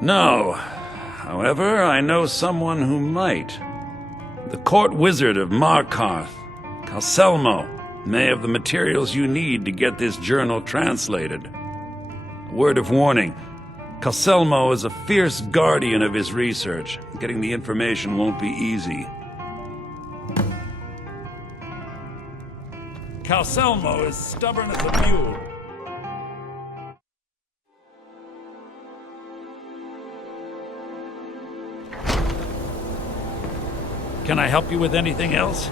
No. However, I know someone who might. The court wizard of Markarth, Calselmo, may have the materials you need to get this journal translated. A word of warning. Calselmo is a fierce guardian of his research. Getting the information won't be easy. Calselmo is stubborn as a mule. Can I help you with anything else?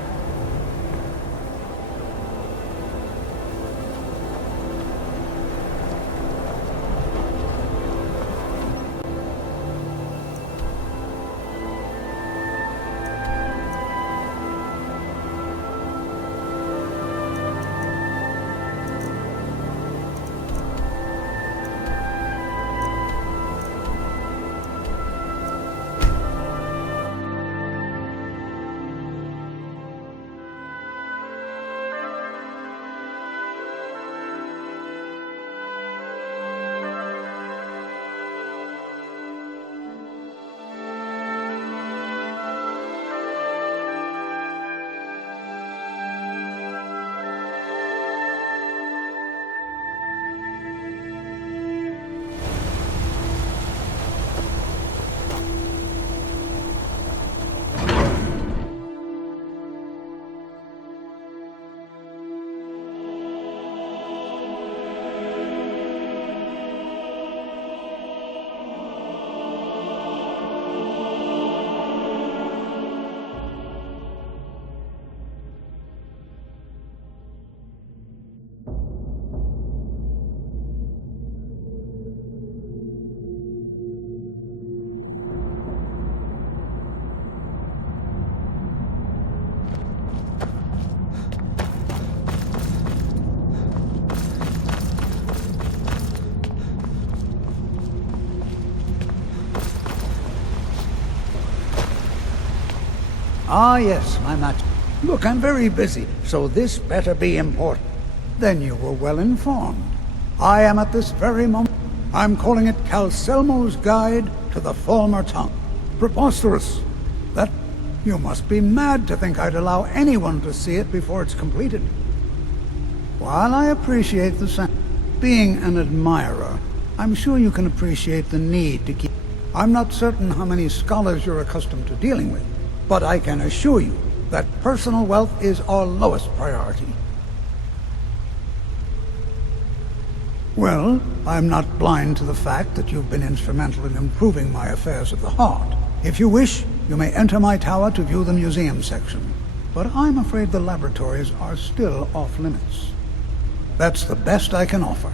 Ah, yes, my master. Look, I'm very busy, so this better be important. Then you were well informed. I am at this very moment. I'm calling it Calselmo's Guide to the Falmer Tongue. Preposterous. That... You must be mad to think I'd allow anyone to see it before it's completed. While I appreciate the being an admirer, I'm sure you can appreciate the need to keep... I'm not certain how many scholars you're accustomed to dealing with, but I can assure you that personal wealth is our lowest priority. Well, I'm not blind to the fact that you've been instrumental in improving my affairs at the heart. If you wish, you may enter my tower to view the museum section, but I'm afraid the laboratories are still off limits. That's the best I can offer.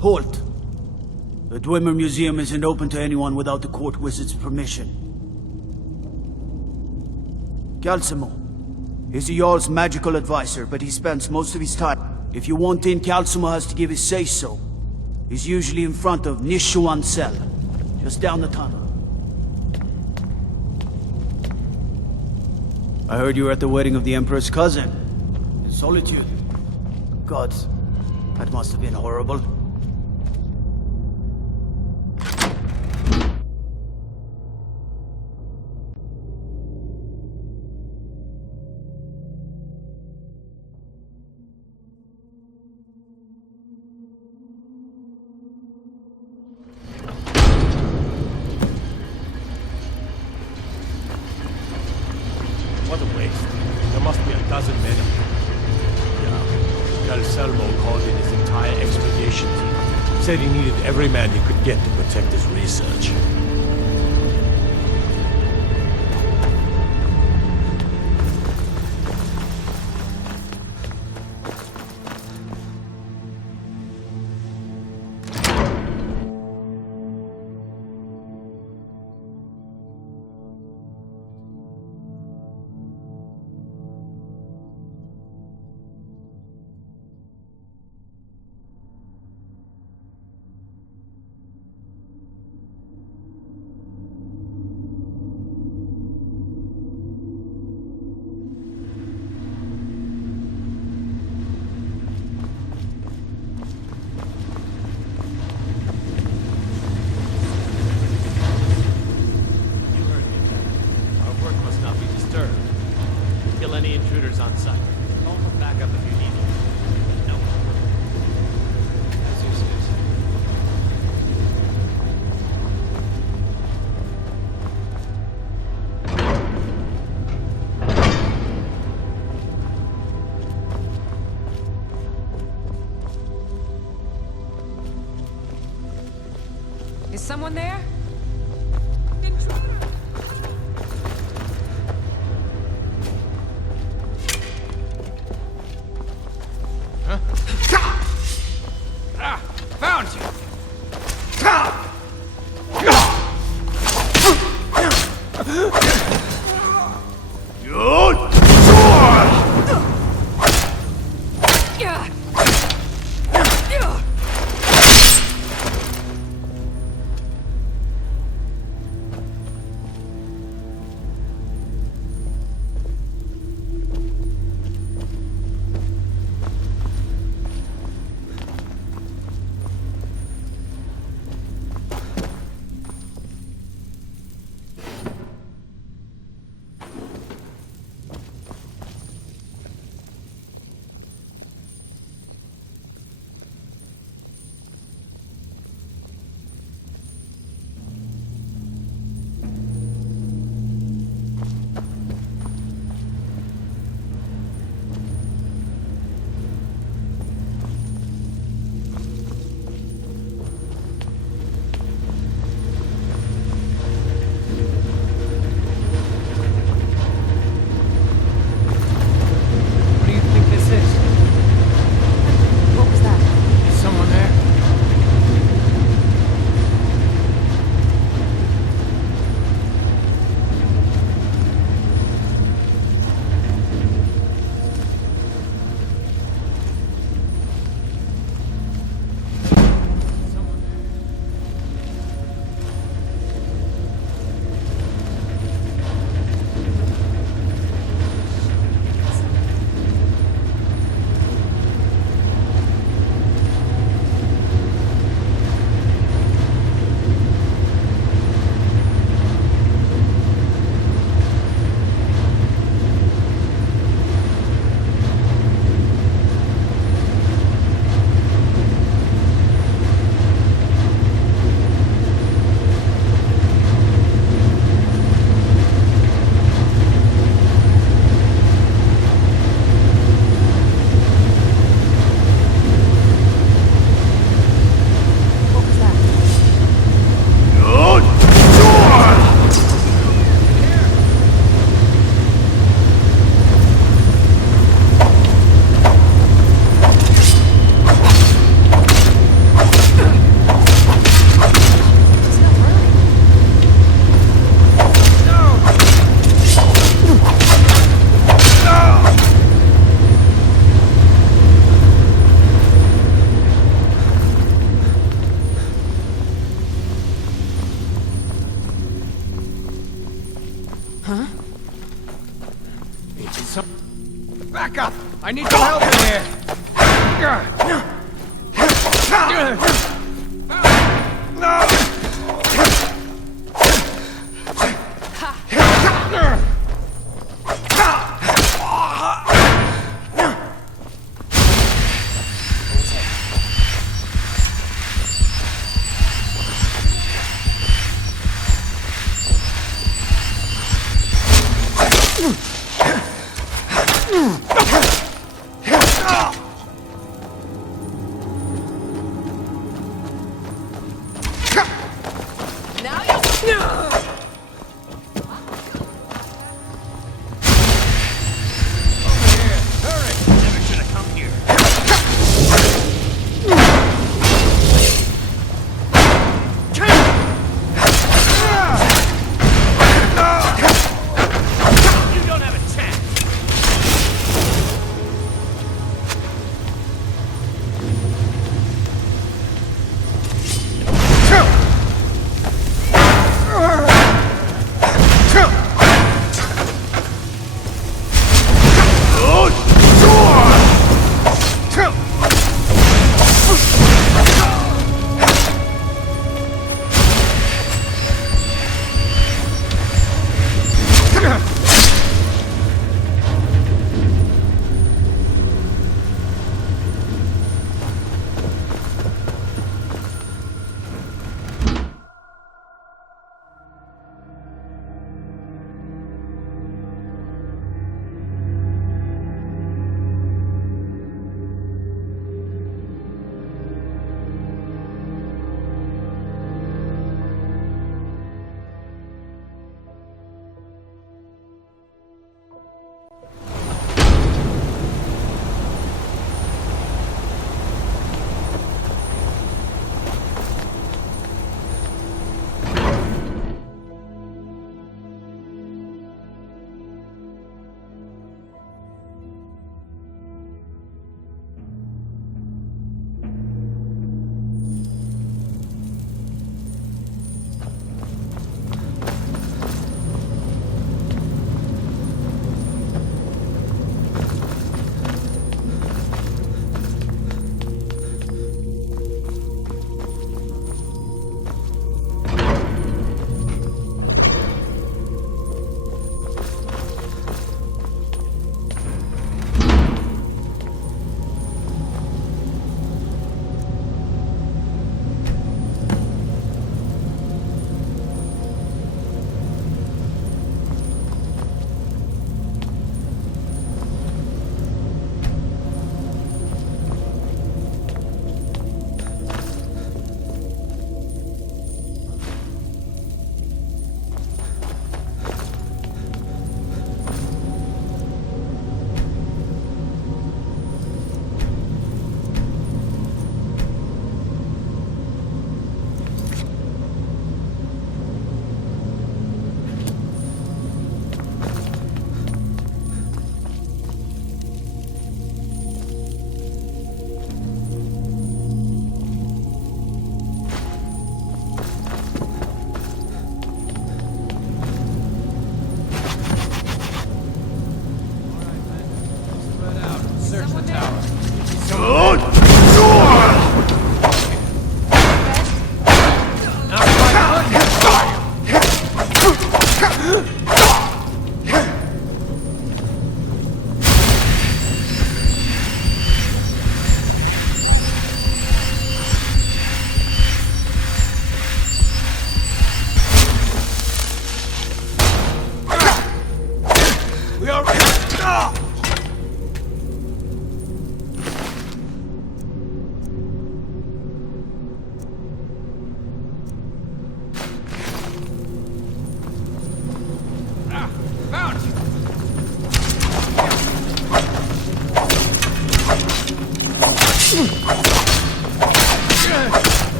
Halt! The Dwemer Museum isn't open to anyone without the court wizard's permission. Calsimo. He's the Jarl's magical advisor, but he spends most of his time. If you want in, Calsimo has to give his say-so. He's usually in front of Nishuan's cell, just down the tunnel. I heard you were at the wedding of the Emperor's cousin. In Solitude. God, that must have been horrible. What a waste. There must be a dozen men up here. Yeah. Calselmo called in his entire expedition team. Said he needed every man he could get to protect his research. backup if you need it. No. As you say. Is someone there? Found you! What do you think this is? What was that? Is someone there? What was that? It's not burning. Back up! I need some help in here!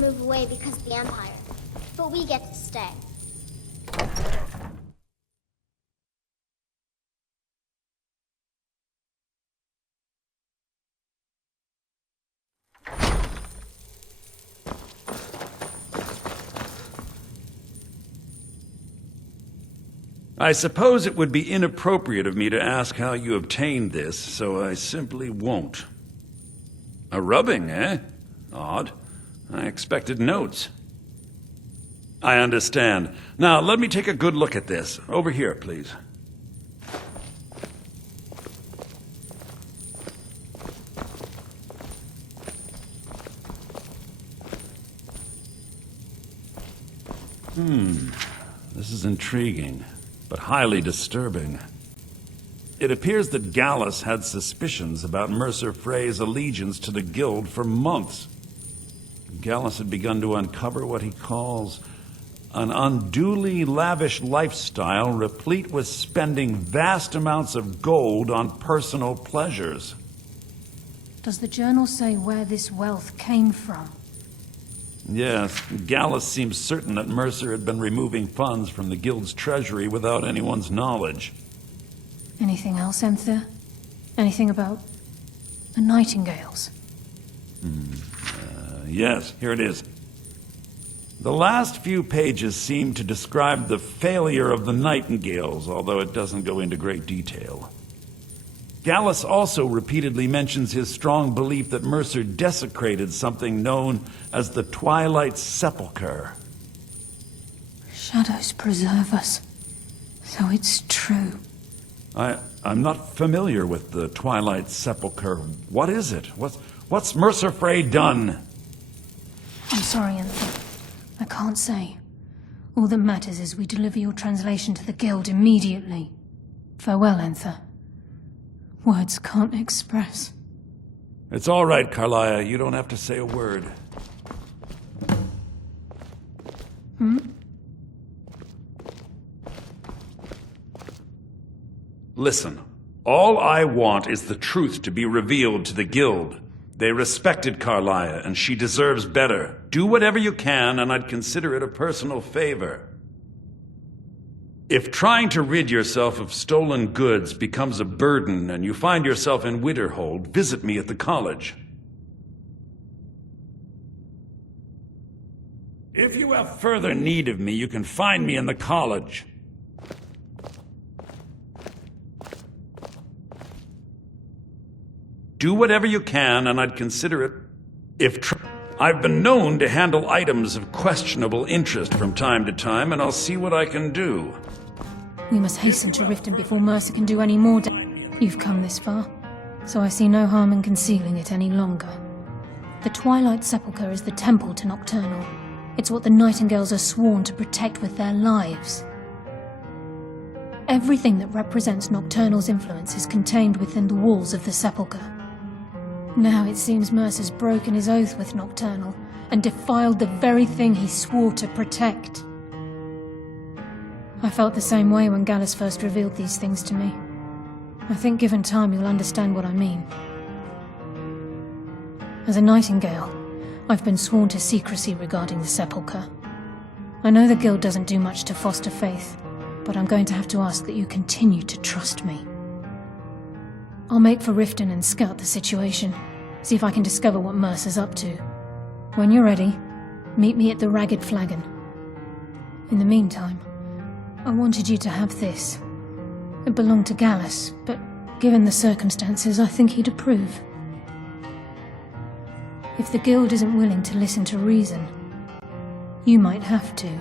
move away because of the Empire, but we get to stay. I suppose it would be inappropriate of me to ask how you obtained this, so I simply won't. A rubbing, eh? Odd. I expected notes. I understand. Now, let me take a good look at this. Over here, please. This is intriguing, but highly disturbing. It appears that Gallus had suspicions about Mercer Frey's allegiance to the Guild for months. Gallus had begun to uncover what he calls an unduly lavish lifestyle replete with spending vast amounts of gold on personal pleasures. Does the journal say where this wealth came from? Yes, Gallus seems certain that Mercer had been removing funds from the Guild's treasury without anyone's knowledge. Anything else, Enthir? Anything about the Nightingales? Yes, here it is. The last few pages seem to describe the failure of the Nightingales, although it doesn't go into great detail. Gallus also repeatedly mentions his strong belief that Mercer desecrated something known as the Twilight Sepulchre. Shadows preserve us. So it's true. I'm not familiar with the Twilight Sepulchre. What is it? What's Mercer Frey done? I'm sorry, Anthony. I can't say. All that matters is we deliver your translation to the Guild immediately. Farewell, Anther. Words can't express. It's all right, Carlia. You don't have to say a word. Listen, all I want is the truth to be revealed to the Guild. They respected Carlia, and she deserves better. Do whatever you can, and I'd consider it a personal favor. If trying to rid yourself of stolen goods becomes a burden and you find yourself in Winterhold, visit me at the college. If you have further need of me, you can find me in the college. Do whatever you can, and I'd consider it I've been known to handle items of questionable interest from time to time, and I'll see what I can do. We must hasten to Riften before Mercer can do any more You've come this far, so I see no harm in concealing it any longer. The Twilight Sepulchre is the temple to Nocturnal. It's what the Nightingales are sworn to protect with their lives. Everything that represents Nocturnal's influence is contained within the walls of the Sepulchre. Now it seems Mercer's broken his oath with Nocturnal and defiled the very thing he swore to protect. I felt the same way when Gallus first revealed these things to me. I think given time you'll understand what I mean. As a Nightingale, I've been sworn to secrecy regarding the Sepulchre. I know the Guild doesn't do much to foster faith, but I'm going to have to ask that you continue to trust me. I'll make for Riften and scout the situation, see if I can discover what Mercer's up to. When you're ready, meet me at the Ragged Flagon. In the meantime, I wanted you to have this. It belonged to Gallus, but given the circumstances, I think he'd approve. If the Guild isn't willing to listen to reason, you might have to.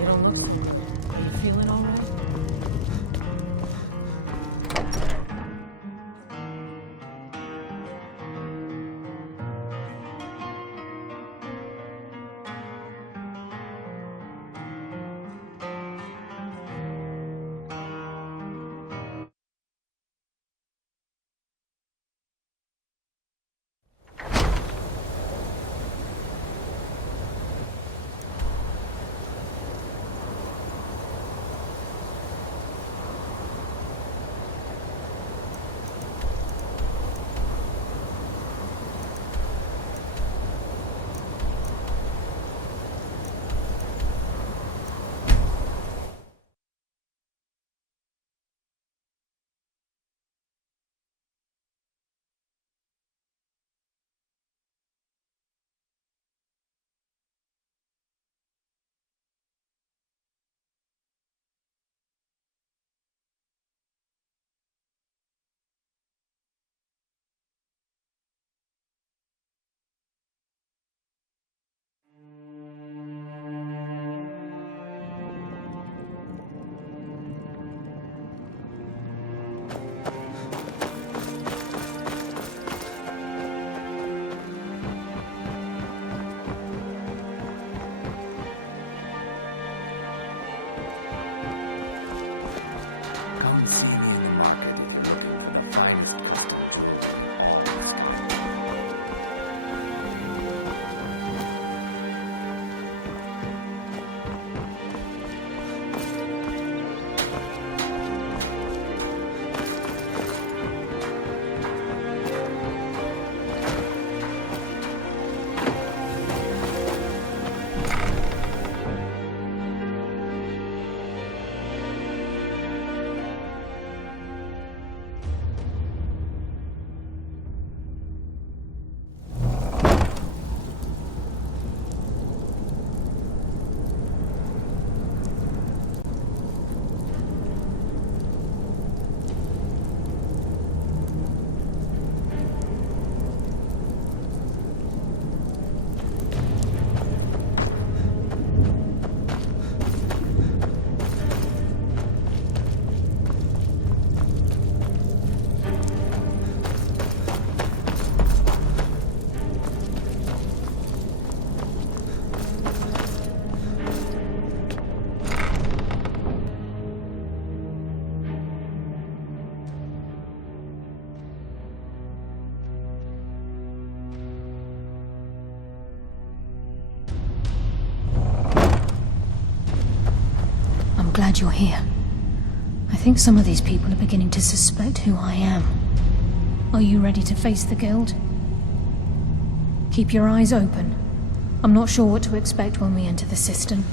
It almost... Are you feeling all right? Come and see me in the market. We can look into the finest customs. Let's go. I'm glad you're here. I think some of these people are beginning to suspect who I am. Are you ready to face the Guild? Keep your eyes open. I'm not sure what to expect when we enter the cistern.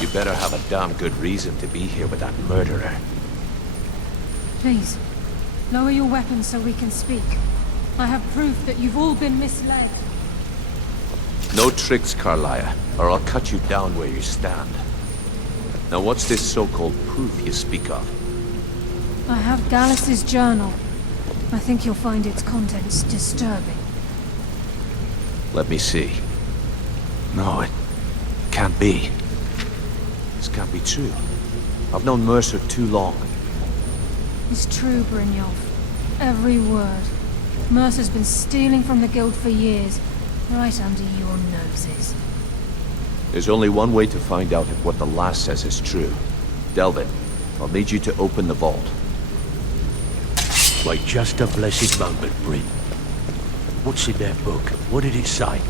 You better have a damn good reason to be here with that murderer. Please, lower your weapons so we can speak. I have proof that you've all been misled. No tricks, Carlia, or I'll cut you down where you stand. Now what's this so-called proof you speak of? I have Gallus's journal. I think you'll find its contents disturbing. Let me see. No, it can't be. This can't be true. I've known Mercer too long. It's true, Brynjolf. Every word. Mercer's been stealing from the Guild for years, right under your noses. There's only one way to find out if what the lass says is true. Delvin, I'll need you to open the vault. Wait just a blessed moment, Bryn. What's in that book? What did it say?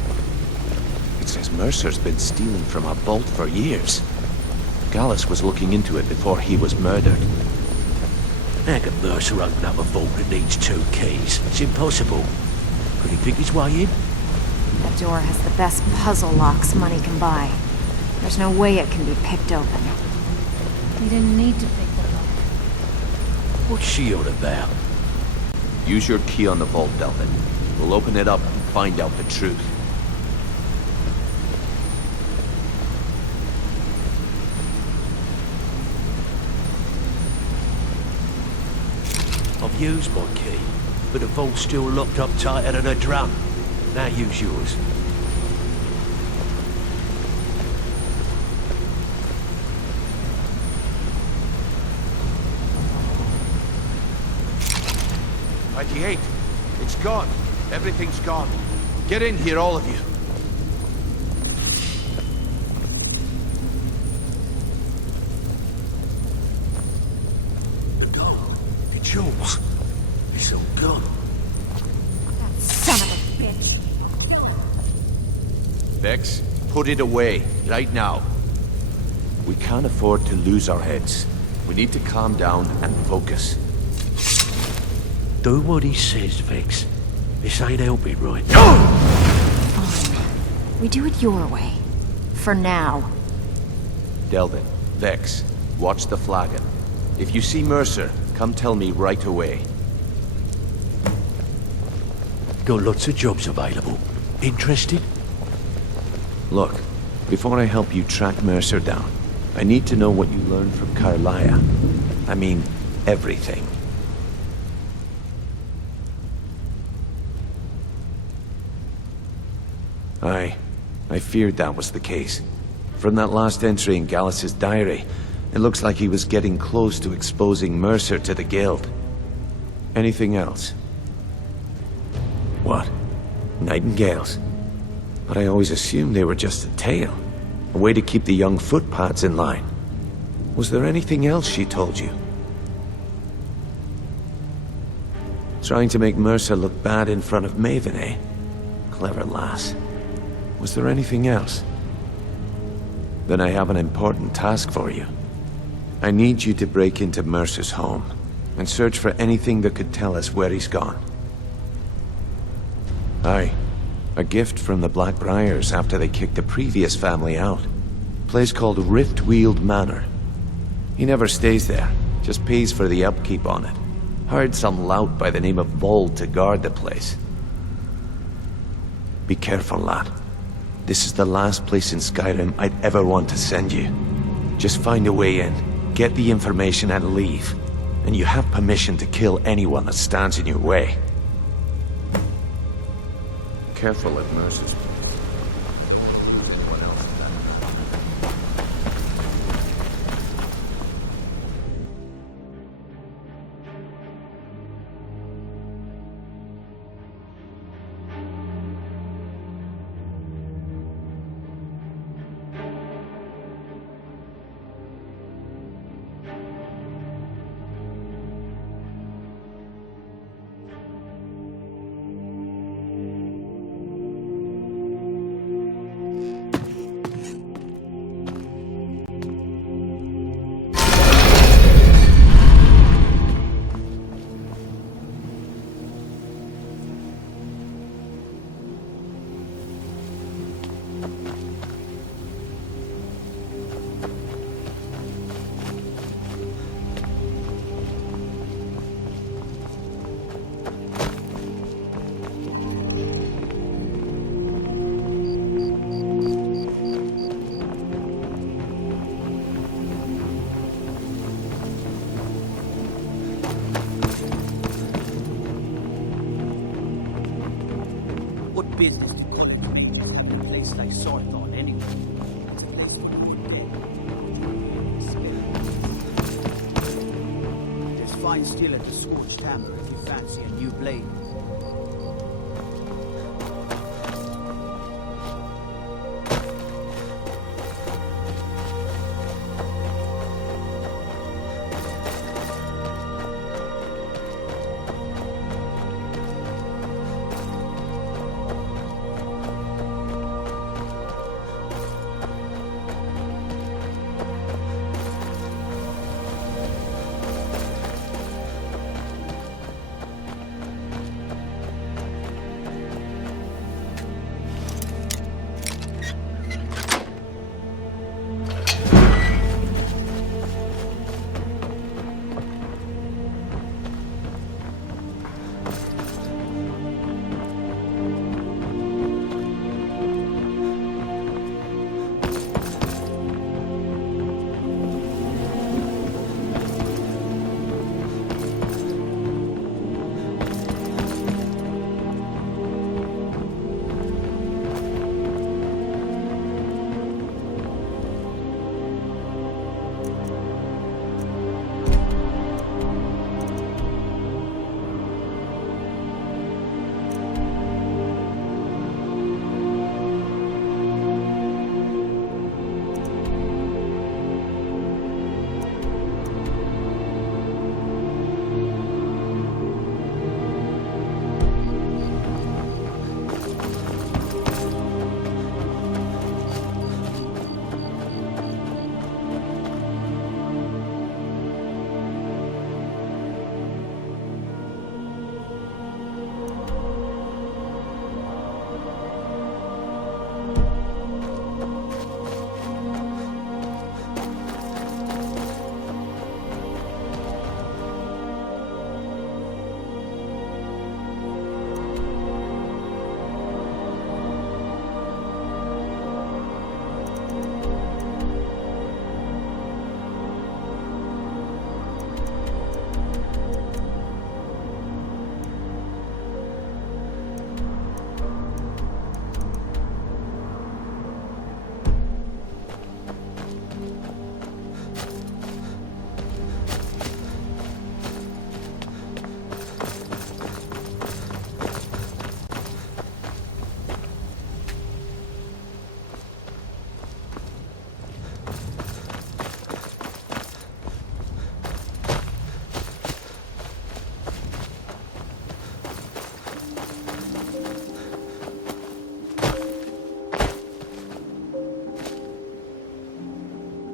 It says Mercer's been stealing from a vault for years. Gallus was looking into it before he was murdered. How can Mercer open up a vault that needs 2 keys? It's impossible. Could he pick his way in? That door has the best puzzle locks money can buy. There's no way it can be picked open. You didn't need to pick the lock. What's she on about? Use your key on the vault, Delvin. We'll open it up and find out the truth. I've used my key, but the vault's still locked up tighter than a drum. Now use yours. It's gone. Everything's gone. Get in here, all of you. The gold. The jewels. It's all gone. That son of a bitch. Vex, Put it away, right now. We can't afford to lose our heads. We need to calm down and focus. Do what he says, Vex. This ain't helping, right? Fine. We do it your way. For now. Delvin, Vex, watch the flagon. If you see Mercer, come tell me right away. Got lots of jobs available. Interested? Look, before I help you track Mercer down, I need to know what you learned from Carlia. I mean, everything. I feared that was the case. From that last entry in Gallus's diary, it looks like he was getting close to exposing Mercer to the Guild. Anything else? What? Nightingales? But I always assumed they were just a tale. A way to keep the young footpads in line. Was there anything else she told you? Trying to make Mercer look bad in front of Maven, eh? Clever lass. Was there anything else? Then I have an important task for you. I need you to break into Mercer's home and search for anything that could tell us where he's gone. Aye. A gift from the Blackbriars after they kicked the previous family out. A place called Riftweald Manor. He never stays there, just pays for the upkeep on it. Hired some lout by the name of Vold to guard the place. Be careful, lad. This is the last place in Skyrim I'd ever want to send you. Just find a way in, get the information and leave. And you have permission to kill anyone that stands in your way. Careful at Mercer's. Anyone else in that? What business do you have a place like Sorthon anyway? It's a place for the dead. There's fine steel at the Scorched Hammer if you fancy a new blade.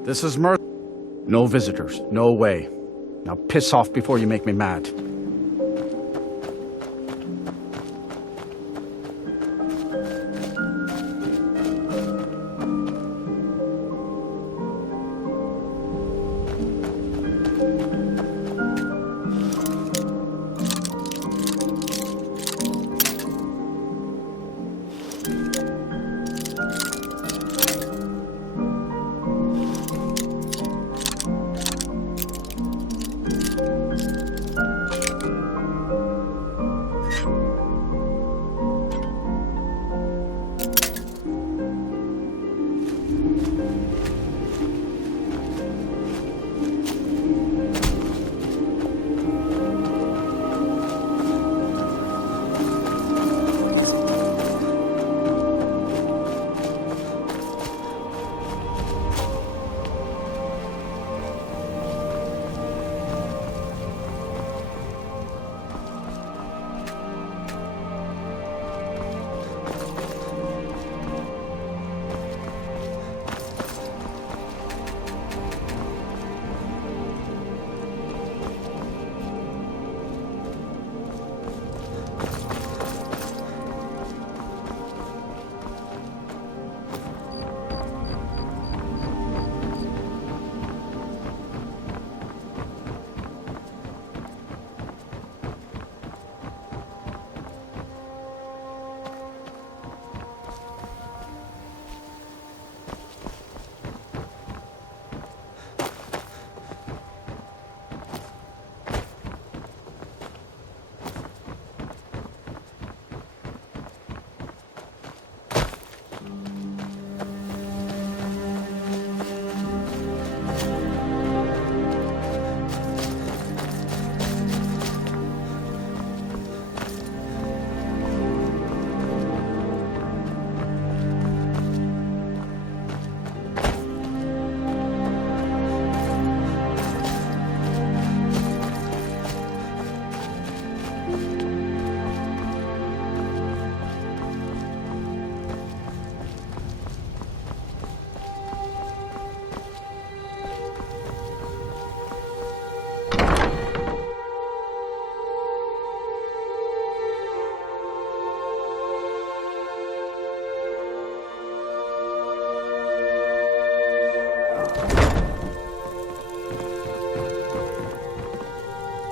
This is No visitors. No way. Now piss off before you make me mad.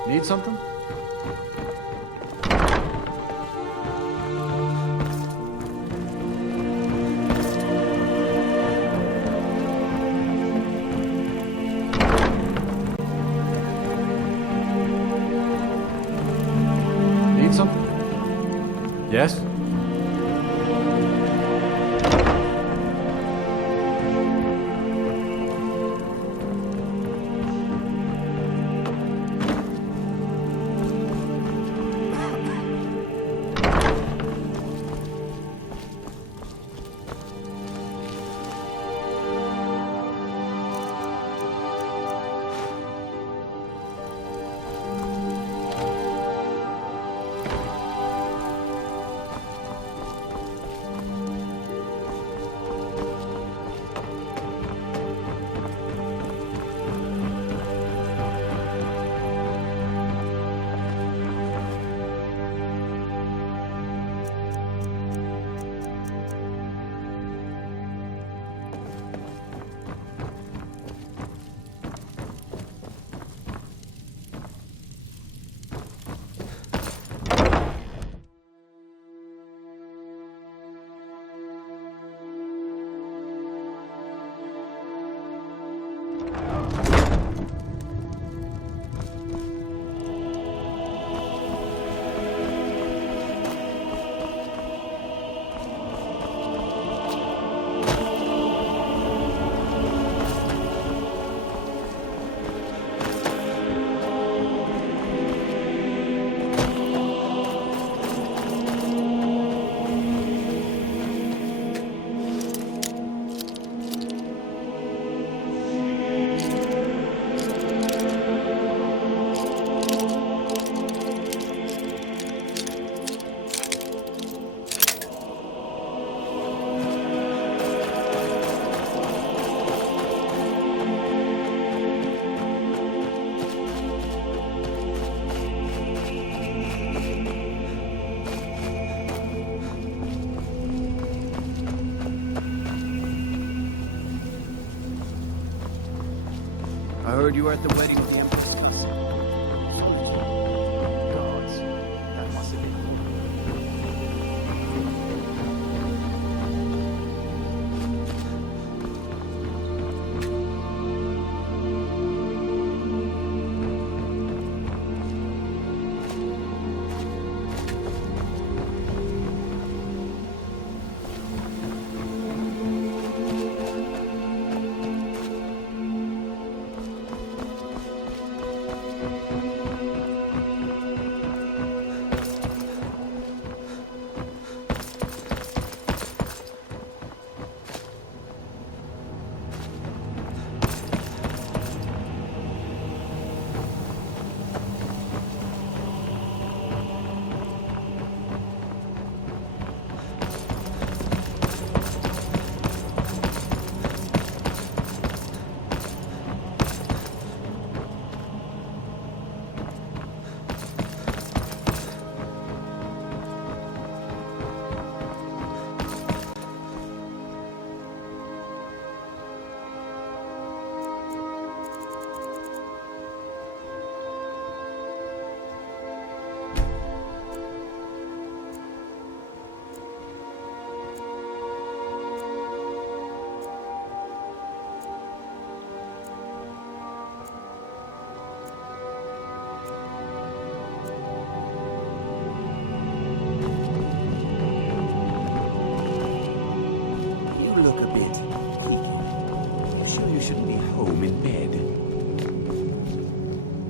Need something? Need something? Yes? heard you were at the wedding with the Empress cousin. Gods, that must have been cool.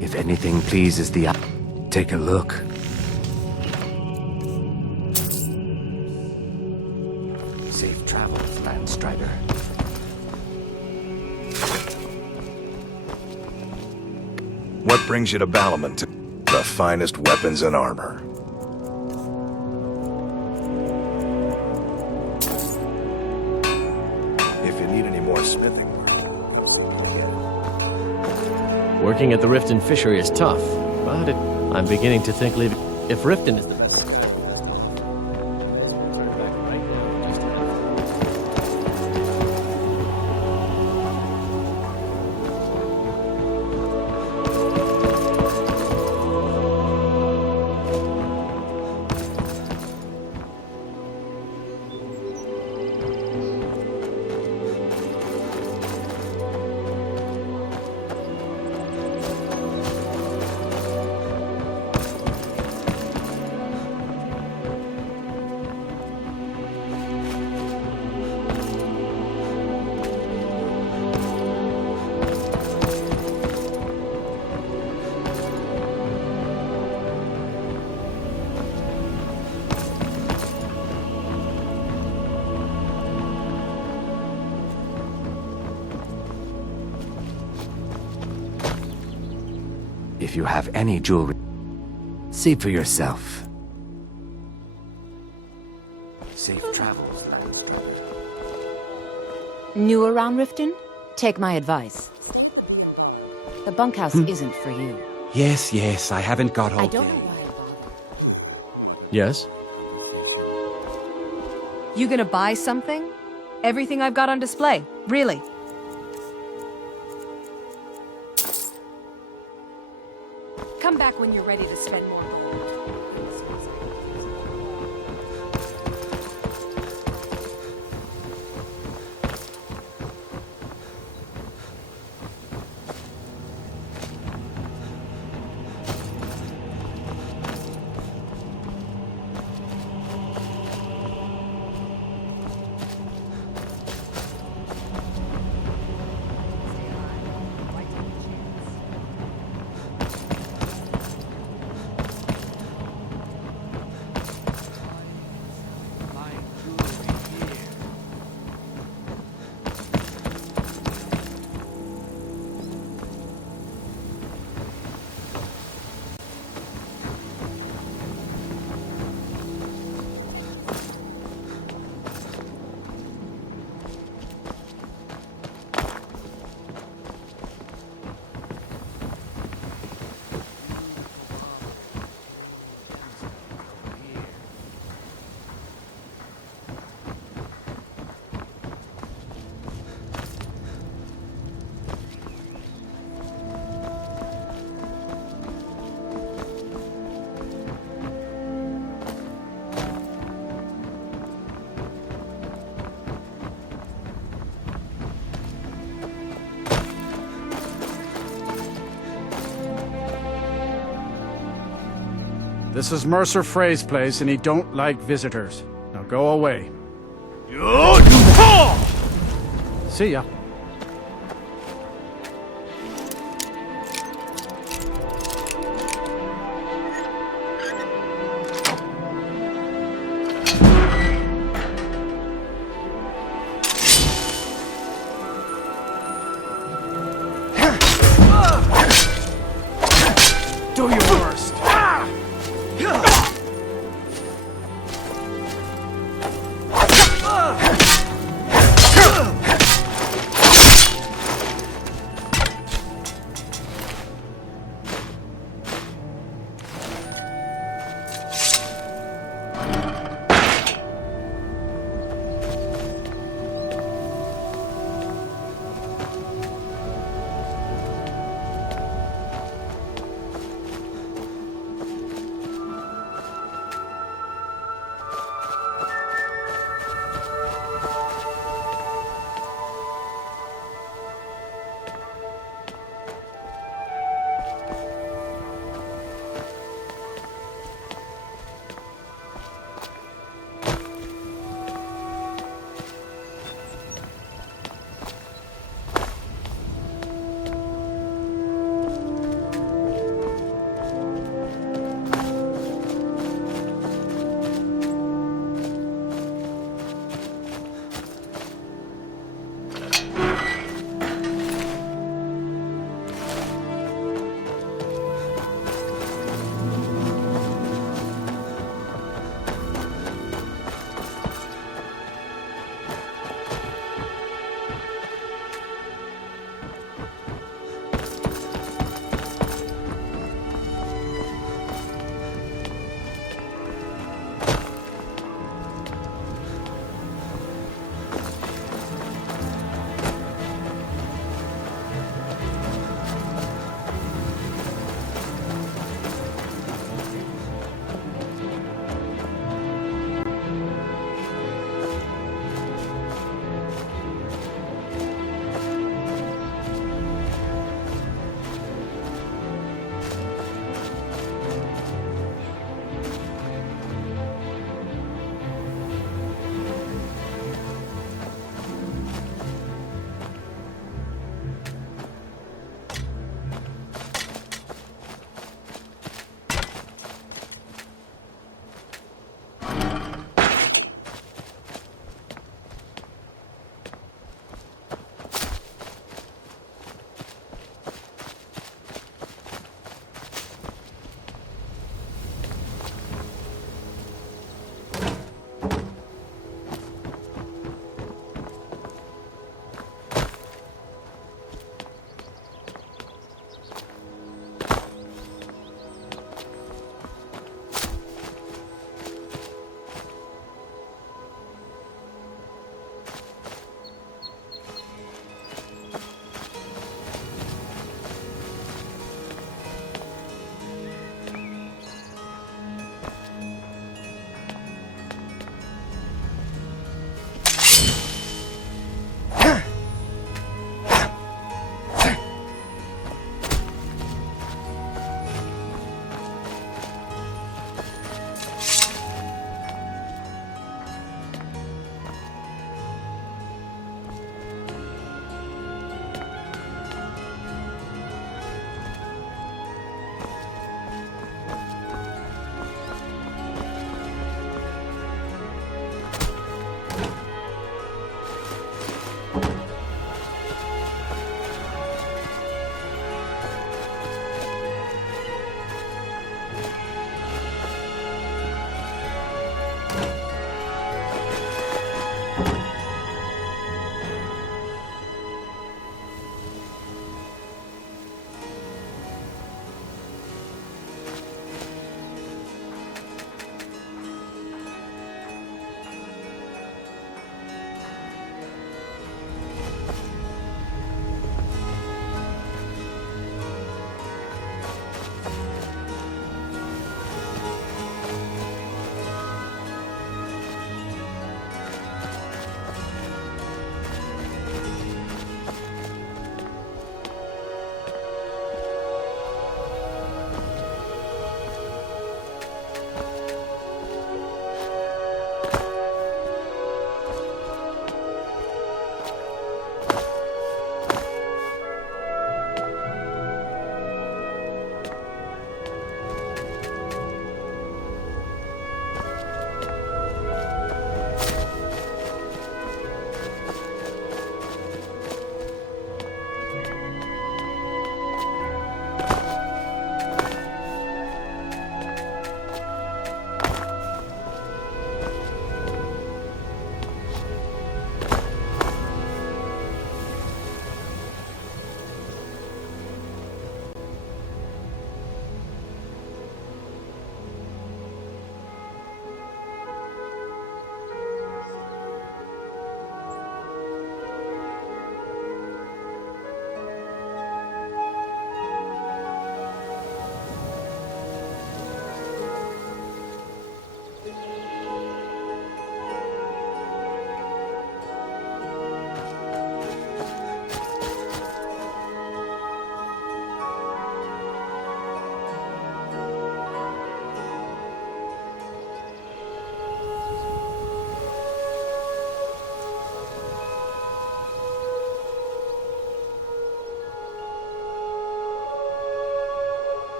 If anything pleases the eye, take a look. Safe travels, Landstrider. What brings you to Balaman? The finest weapons and armor. If you need any more smithing, Working at the Riften fishery is tough, but I'm beginning to think leaving... If Riften is the best... If you have any jewelry, save for yourself. Safe travels, Landstrider. New around Riften? Take my advice. The bunkhouse isn't for you. Yes, I haven't got all I don't day. know why I bothered. Yes? You gonna buy something? Everything I've got on display, really. Come back when you're ready to spend more. This is Mercer Frey's place, and he don't like visitors. Now go away. See ya. Do your worst.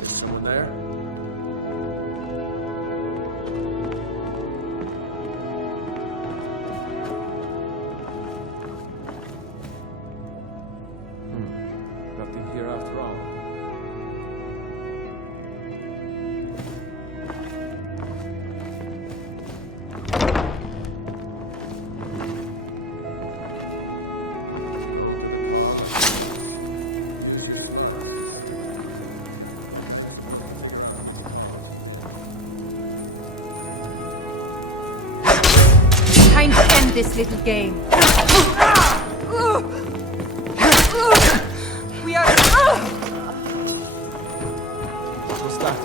Is someone there? Nothing here after all. Time to end this little game. We are... What's that?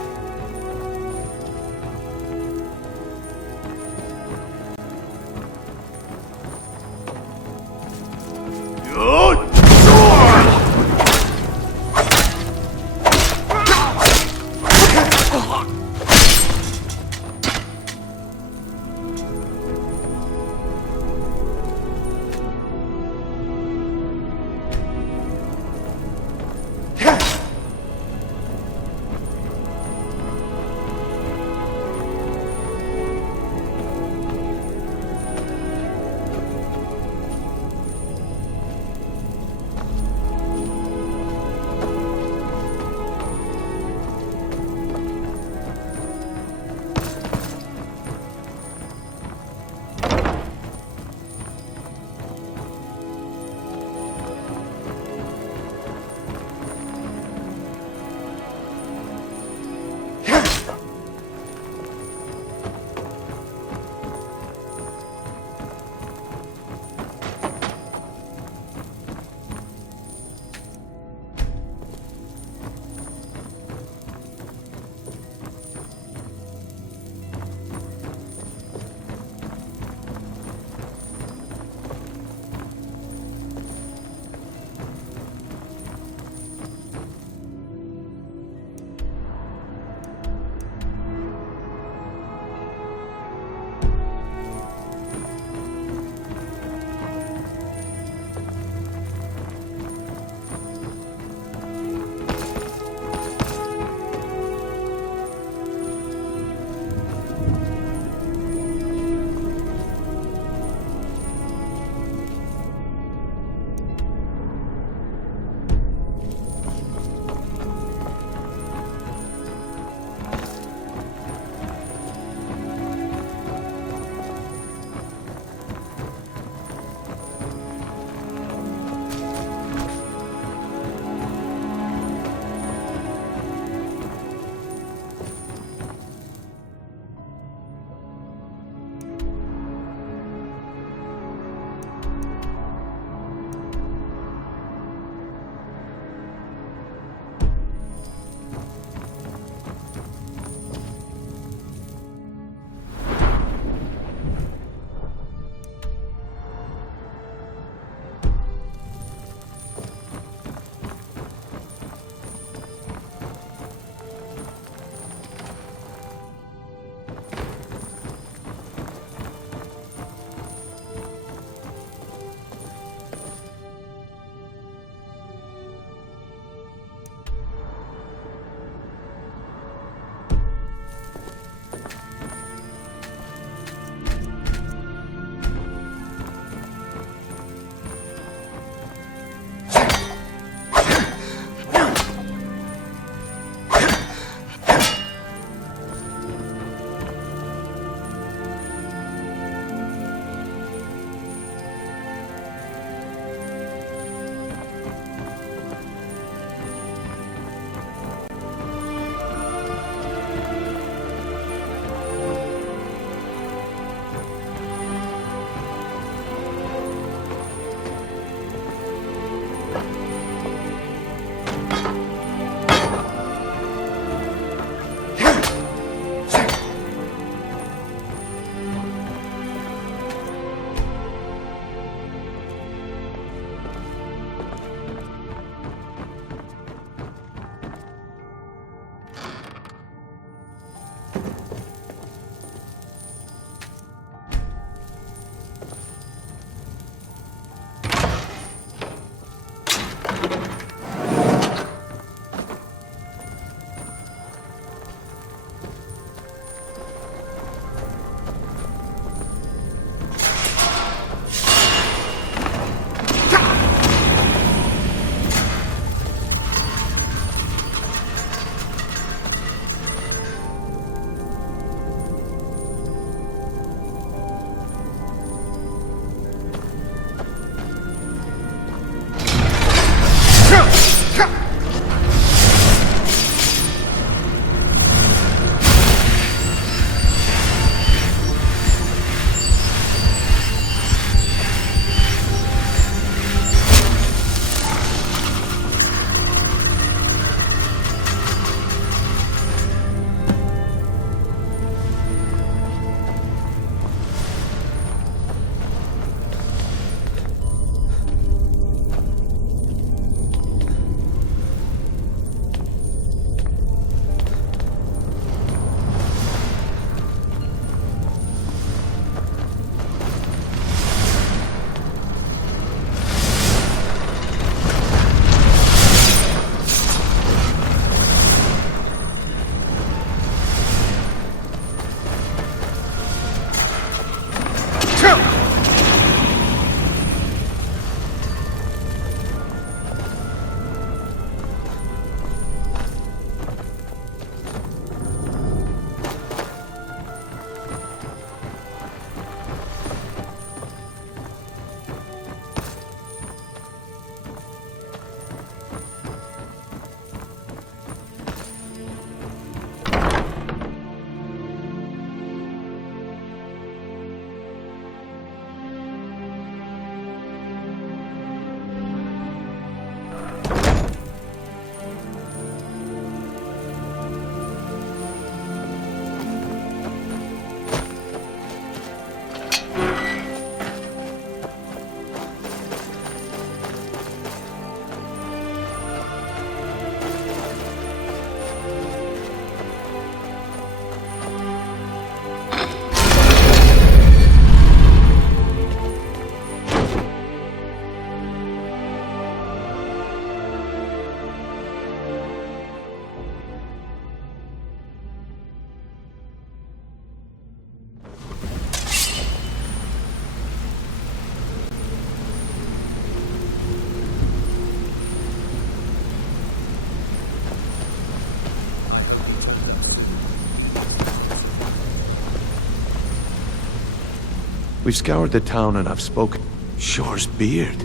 We've scoured the town and I've spoken. Shore's beard.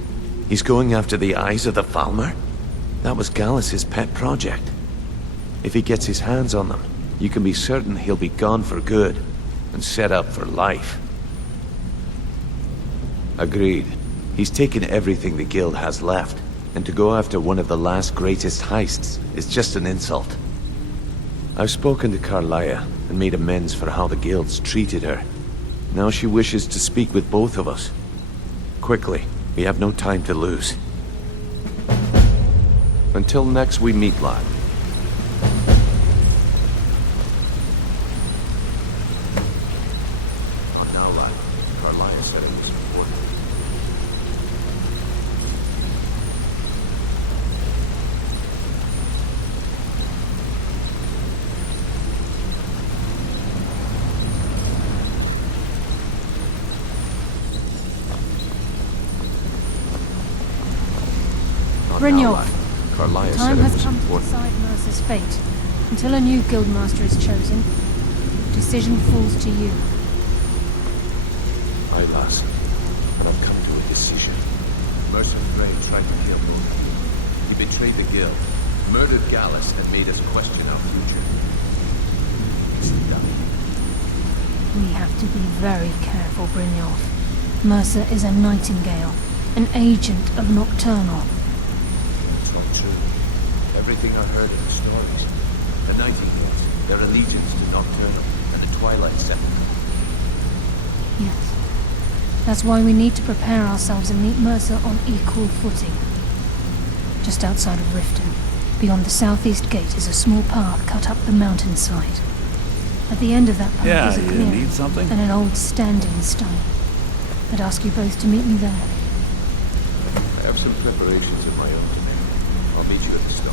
He's going after the eyes of the Falmer? That was Gallus's pet project. If he gets his hands on them, you can be certain he'll be gone for good and set up for life. Agreed. He's taken everything the guild has left, and to go after one of the last greatest heists is just an insult. I've spoken to Carlia and made amends for how the guild's treated her. Now she wishes to speak with both of us. Quickly, we have no time to lose. Until next we meet, lad. Not now, lad. Carlia said it was important. Brynjolf, Carlia time said it has was come to important. decide Mercer's fate. Until a new guildmaster is chosen, the decision falls to you. Aye, lass. But I've come to a decision. Mercer Frey tried to kill both of you. He betrayed the guild, murdered Gallus, and made us question our future. Isn't that? We have to be very careful, Brynjolf. Mercer is a nightingale, an agent of Nocturnal. It's not true. Everything I heard in the stories. The Nightingales, their allegiance to Nocturnal, and the Twilight Sepulchre. Yes. That's why we need to prepare ourselves and meet Mercer on equal footing. Just outside of Riften, beyond the southeast gate, is a small path cut up the mountainside. At the end of that path is a you clearing need something? and an old standing stone. I'd ask you both to meet me there. I have some preparations of my own to make. I'll meet you at the stone.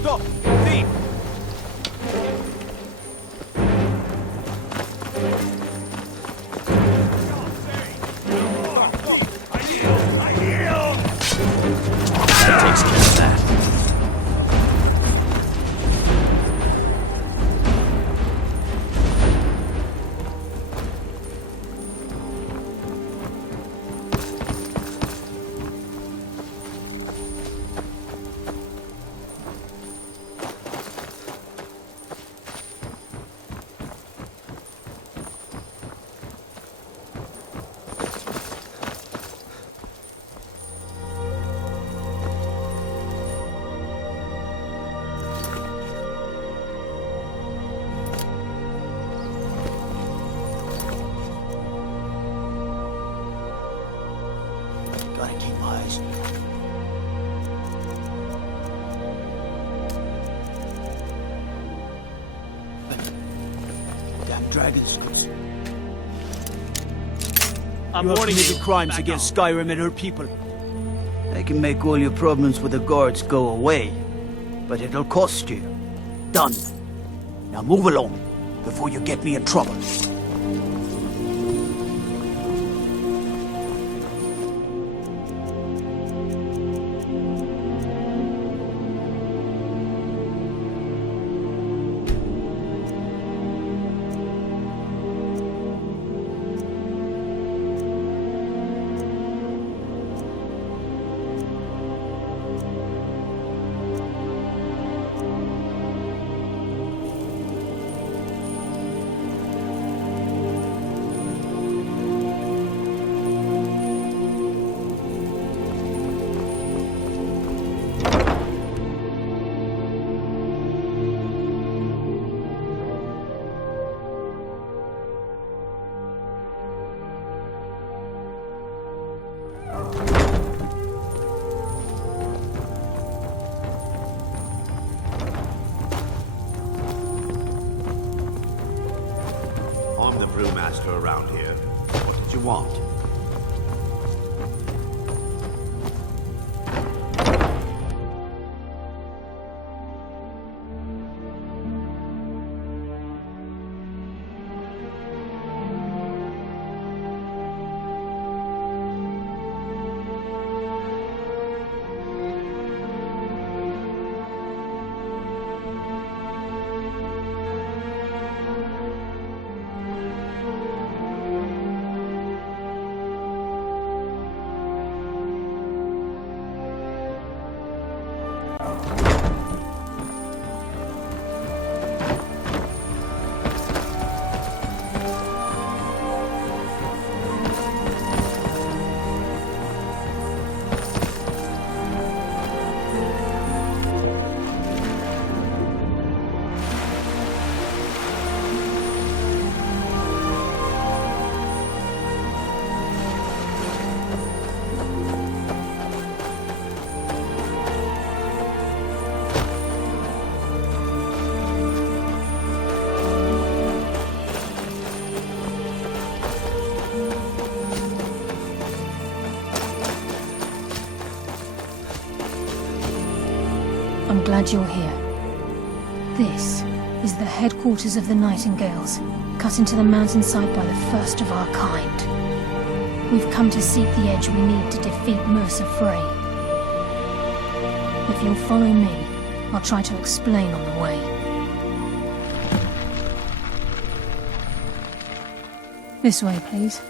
Stop! Thief! That takes care of that. Gotta keep my eyes. Damn dragons. I'm You have warning committed you. crimes Back against Skyrim and her people. I can make all your problems with the guards go away, but it'll cost you. Done. Now move along, before you get me in trouble. master around here. What did you want? I'm glad you're here. This is the headquarters of the Nightingales, cut into the mountainside by the first of our kind. We've come to seek the edge we need to defeat Mercer Frey. If you'll follow me, I'll try to explain on the way. This way, please.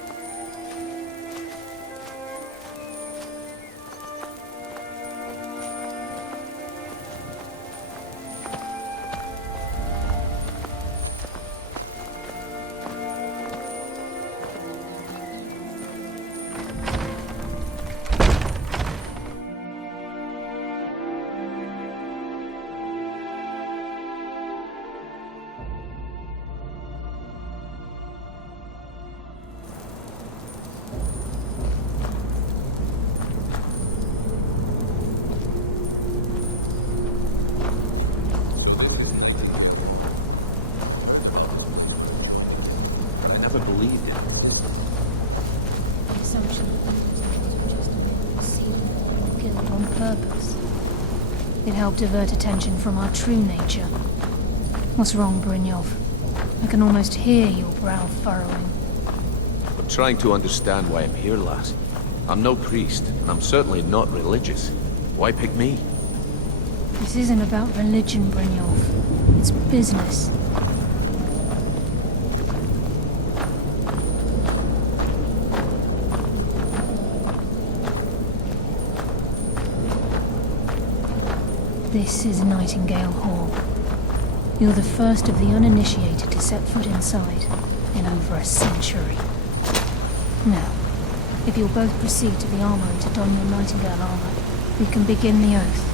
Believed it. The assumption just sealed the guild on purpose. It helped divert attention from our true nature. What's wrong, Brynjolf? I can almost hear your brow furrowing. I'm trying to understand why I'm here, lass. I'm no priest, and I'm certainly not religious. Why pick me? This isn't about religion, Brynjolf. It's business. This is Nightingale Hall. You're the first of the uninitiated to set foot inside in over a century. Now, if you'll both proceed to the armory to don your Nightingale armor, we can begin the oath.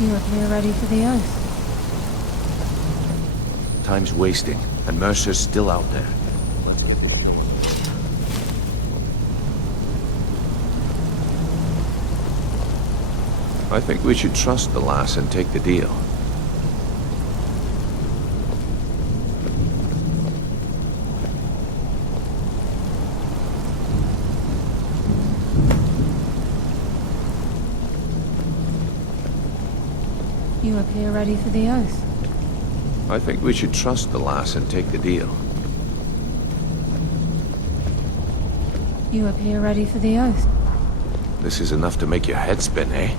You appear ready for the oath. Time's wasting, and Mercer's still out there. Let's get this show. I think we should trust the lass and take the deal. You appear ready for the oath. I think we should trust the lass and take the deal. You appear ready for the oath. This is enough to make your head spin, eh?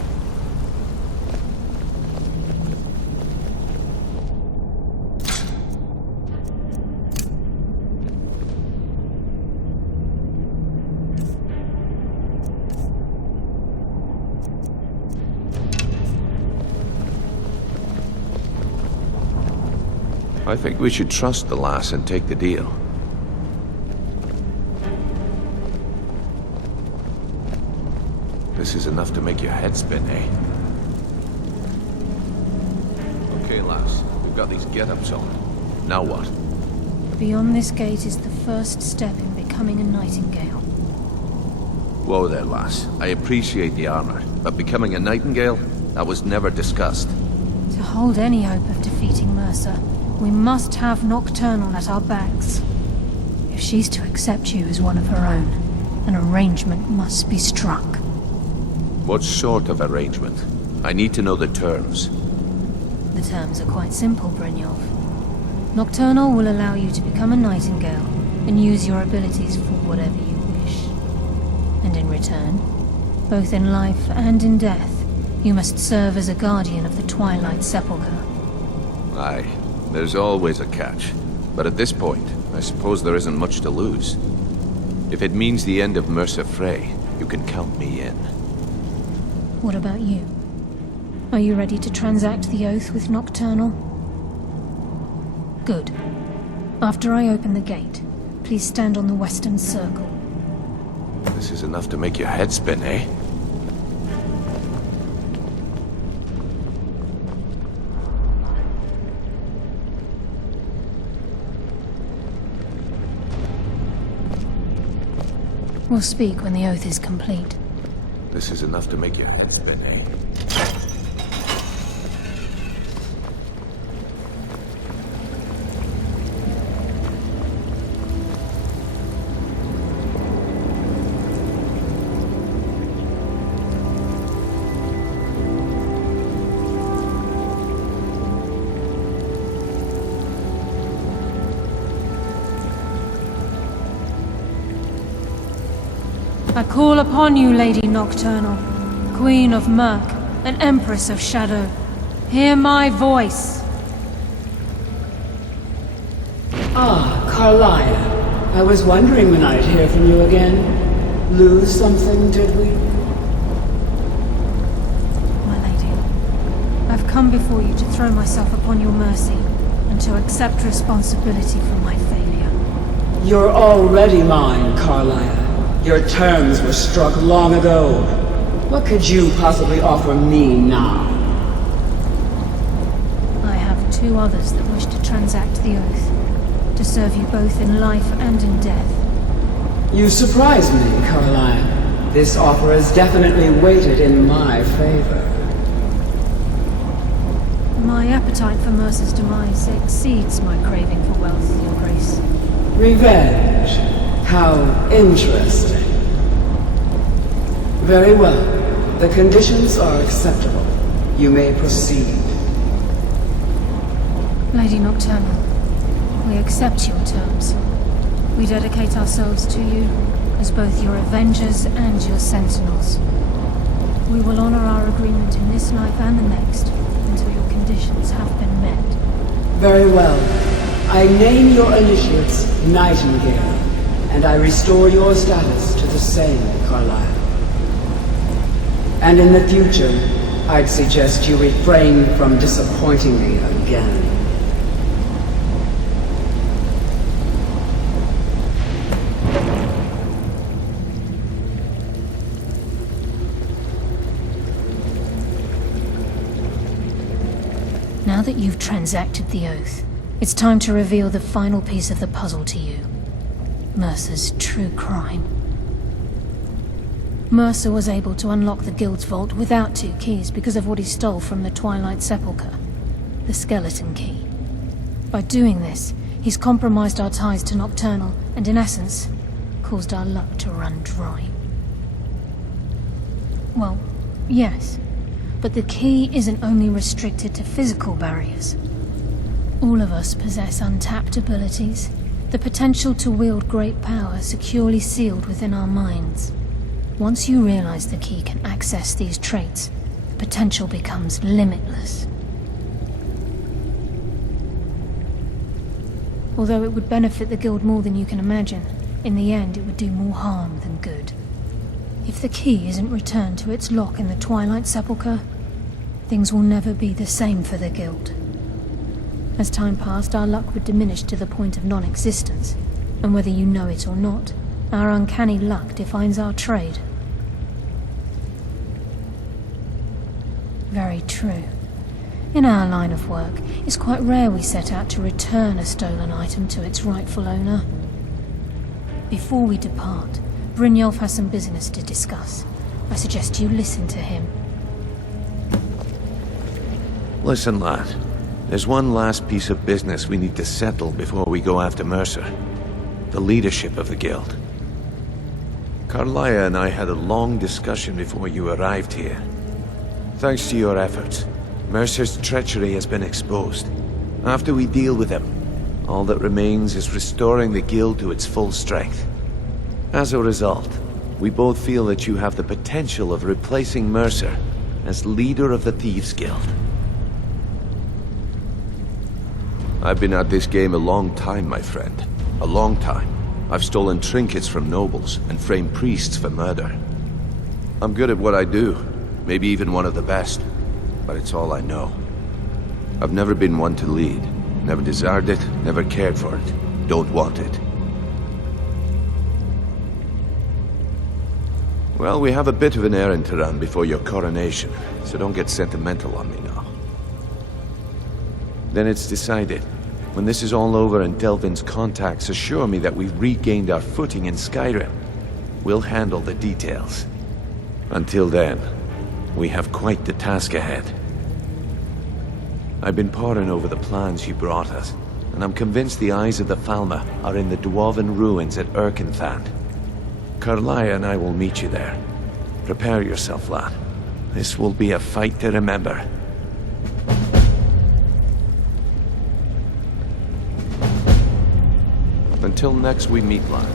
I think we should trust the lass and take the deal. This is enough to make your head spin, eh? Okay, lass. We've got these get-ups on. Now what? Beyond this gate is the first step in becoming a nightingale. Whoa there, lass. I appreciate the armor, but becoming a nightingale? That was never discussed. To hold any hope of defeating Mercer, we must have Nocturnal at our backs. If she's to accept you as one of her own, an arrangement must be struck. What sort of arrangement? I need to know the terms. The terms are quite simple, Brynjolf. Nocturnal will allow you to become a nightingale and use your abilities for whatever you wish. And in return, both in life and in death, you must serve as a guardian of the Twilight Sepulchre. Aye, there's always a catch. But at this point, I suppose there isn't much to lose. If it means the end of Mercer Frey, you can count me in. What about you? Are you ready to transact the oath with Nocturnal? Good. After I open the gate, please stand on the western circle. This is enough to make your head spin, eh? We'll speak when the oath is complete. This is enough to make your head spin, eh? I call upon you, Lady Nocturnal, Queen of Murk, and Empress of Shadow. Hear my voice. Ah, Carlia. I was wondering when I'd hear from you again. Lose something, did we? My lady, I've come before you to throw myself upon your mercy, and to accept responsibility for my failure. You're already mine, Carlia. Your terms were struck long ago. What could you possibly offer me now? I have two others that wish to transact the oath, to serve you both in life and in death. You surprise me, Carlia. This offer is definitely weighted in my favor. My appetite for Mercer's demise exceeds my craving for wealth, Your Grace. Revenge. How interesting. Very well. The conditions are acceptable. You may proceed. Lady Nocturnal, we accept your terms. We dedicate ourselves to you as both your avengers and your sentinels. We will honor our agreement in this life and the next until your conditions have been met. Very well. I name your initiates Nightingale, and I restore your status to the same, Carlisle. And in the future, I'd suggest you refrain from disappointing me again. Now that you've transacted the oath, it's time to reveal the final piece of the puzzle to you. Mercer's true crime. Mercer was able to unlock the Guild's vault without 2 keys because of what he stole from the Twilight Sepulchre, the skeleton key. By doing this, he's compromised our ties to Nocturnal and, in essence, caused our luck to run dry. Well, yes, but the key isn't only restricted to physical barriers. All of us possess untapped abilities, the potential to wield great power securely sealed within our minds. Once you realize the key can access these traits, the potential becomes limitless. Although it would benefit the Guild more than you can imagine, in the end it would do more harm than good. If the key isn't returned to its lock in the Twilight Sepulchre, things will never be the same for the Guild. As time passed, our luck would diminish to the point of non-existence. And whether you know it or not, our uncanny luck defines our trade. Very true. In our line of work, it's quite rare we set out to return a stolen item to its rightful owner. Before we depart, Brynjolf has some business to discuss. I suggest you listen to him. Listen, lad. There's one last piece of business we need to settle before we go after Mercer. The leadership of the guild. Carlia and I had a long discussion before you arrived here. Thanks to your efforts, Mercer's treachery has been exposed. After we deal with him, all that remains is restoring the guild to its full strength. As a result, we both feel that you have the potential of replacing Mercer as leader of the Thieves' Guild. I've been at this game a long time, my friend. A long time. I've stolen trinkets from nobles and framed priests for murder. I'm good at what I do, maybe even one of the best, but it's all I know. I've never been one to lead, never desired it, never cared for it, don't want it. Well, we have a bit of an errand to run before your coronation, so don't get sentimental on me now. Then it's decided. When this is all over and Delvin's contacts assure me that we've regained our footing in Skyrim, we'll handle the details. Until then, we have quite the task ahead. I've been poring over the plans you brought us, and I'm convinced the eyes of the Falmer are in the dwarven ruins at Erkenthand. Carlia and I will meet you there. Prepare yourself, lad. This will be a fight to remember. Until next we meet, lad.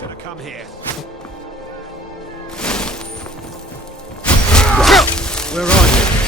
want you to come here. Where are you?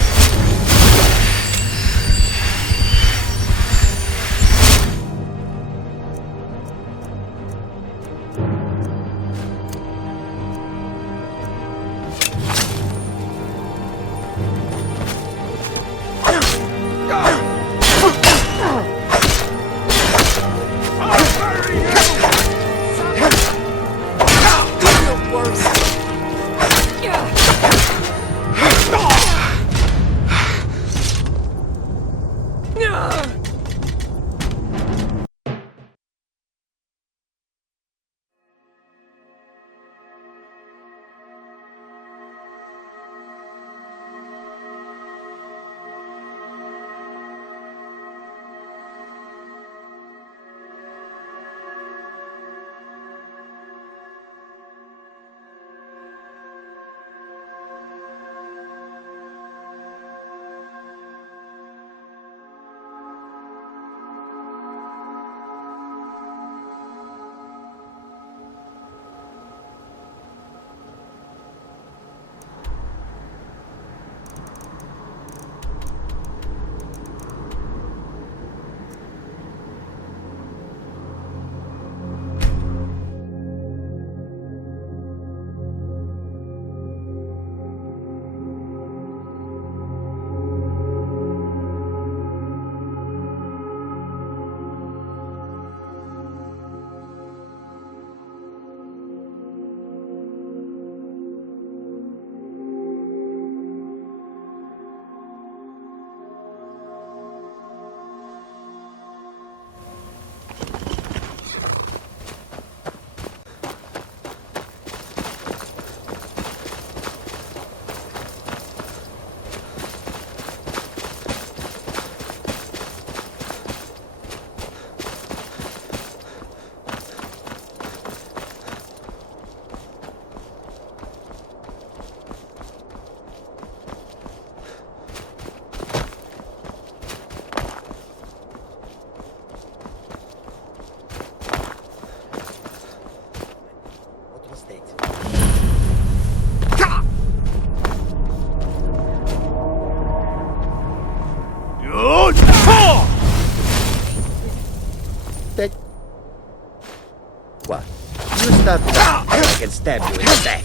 What? You stop that, and I can stab you in the back.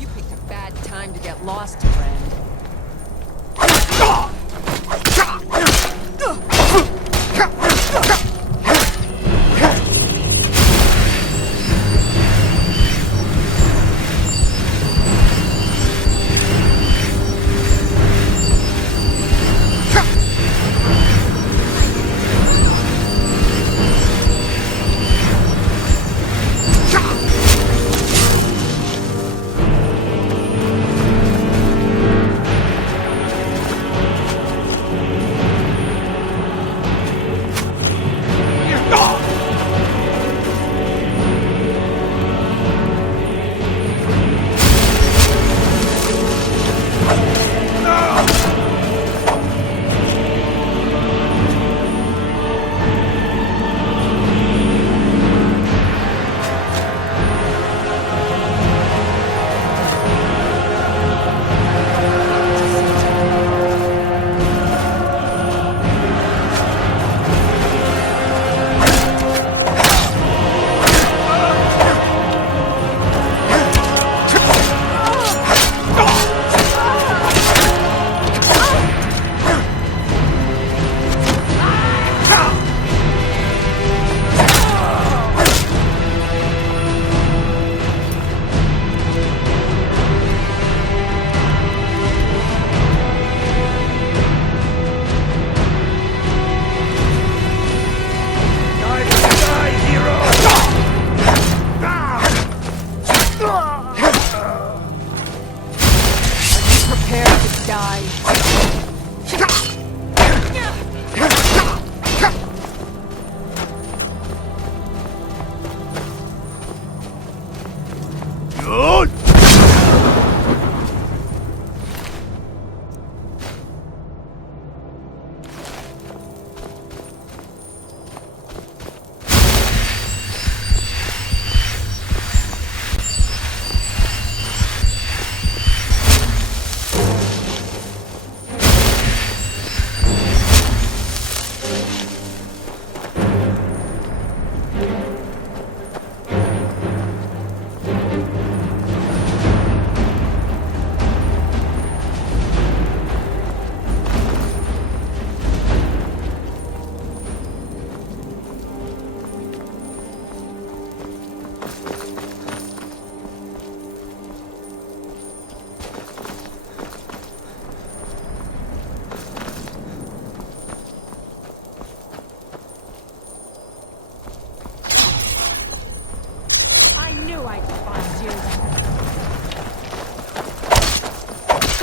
You picked a bad time to get lost, friend.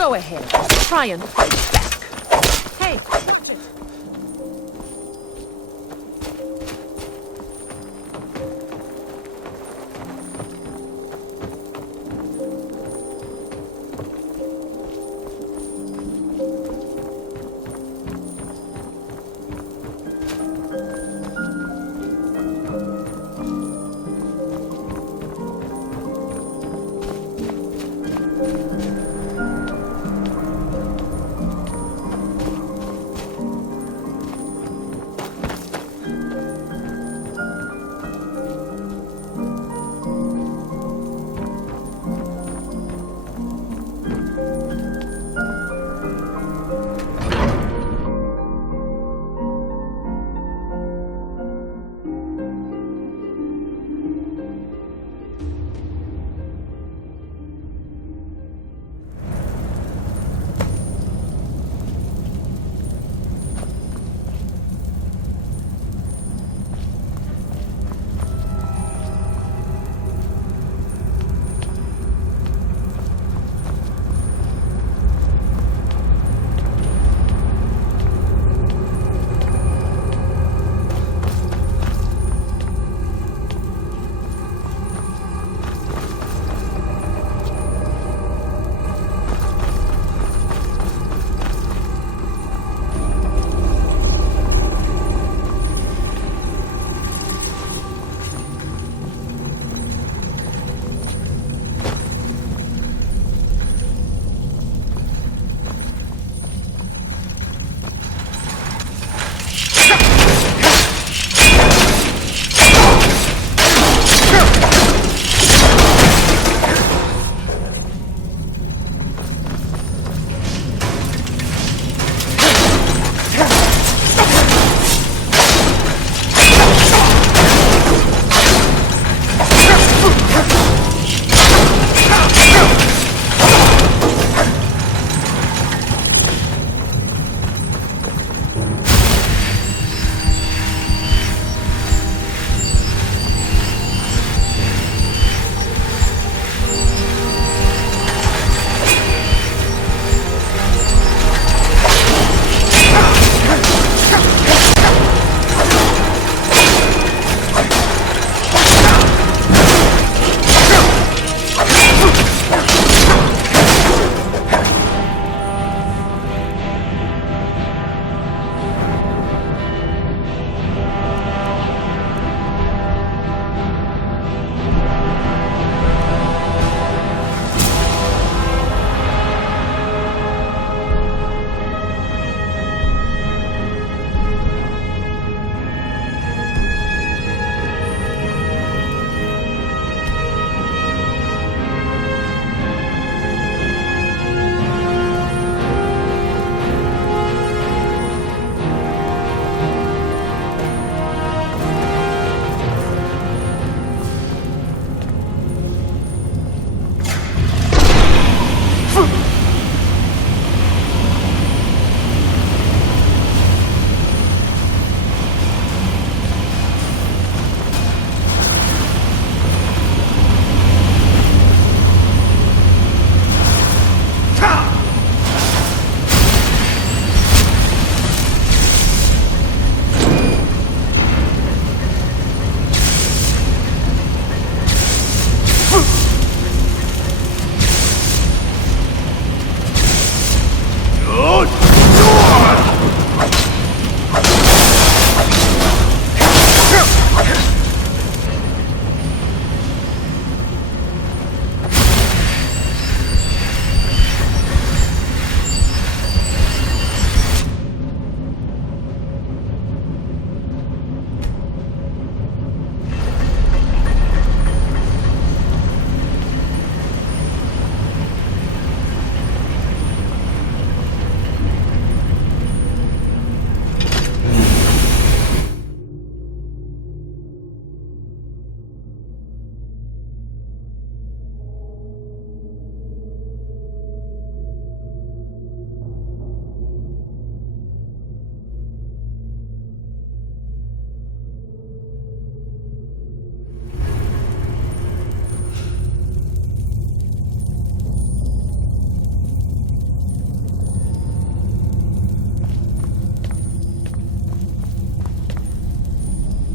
Go ahead. Try and fight back. Hey, watch it.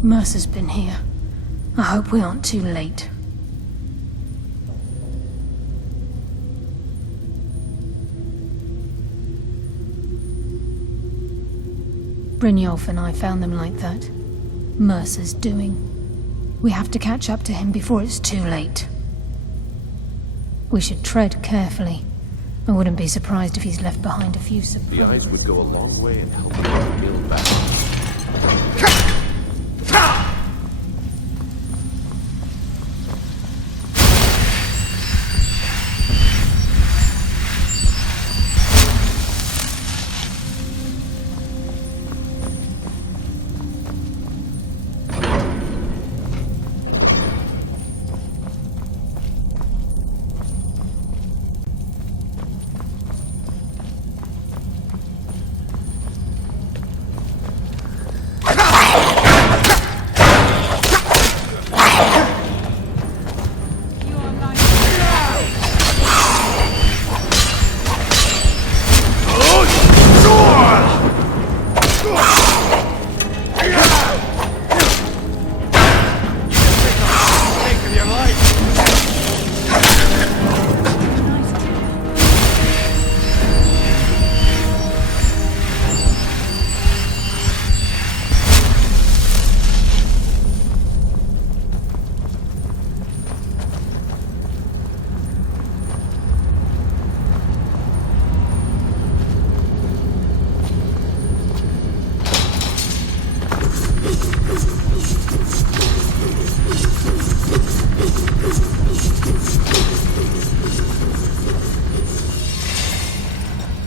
Mercer's been here. I hope we aren't too late. Brynjolf and I found them like that. Mercer's doing. We have to catch up to him before it's too late. We should tread carefully. I wouldn't be surprised if he's left behind a few supplies. The eyes would go a long way in helping you build back.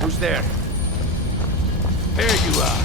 Who's there? There you are.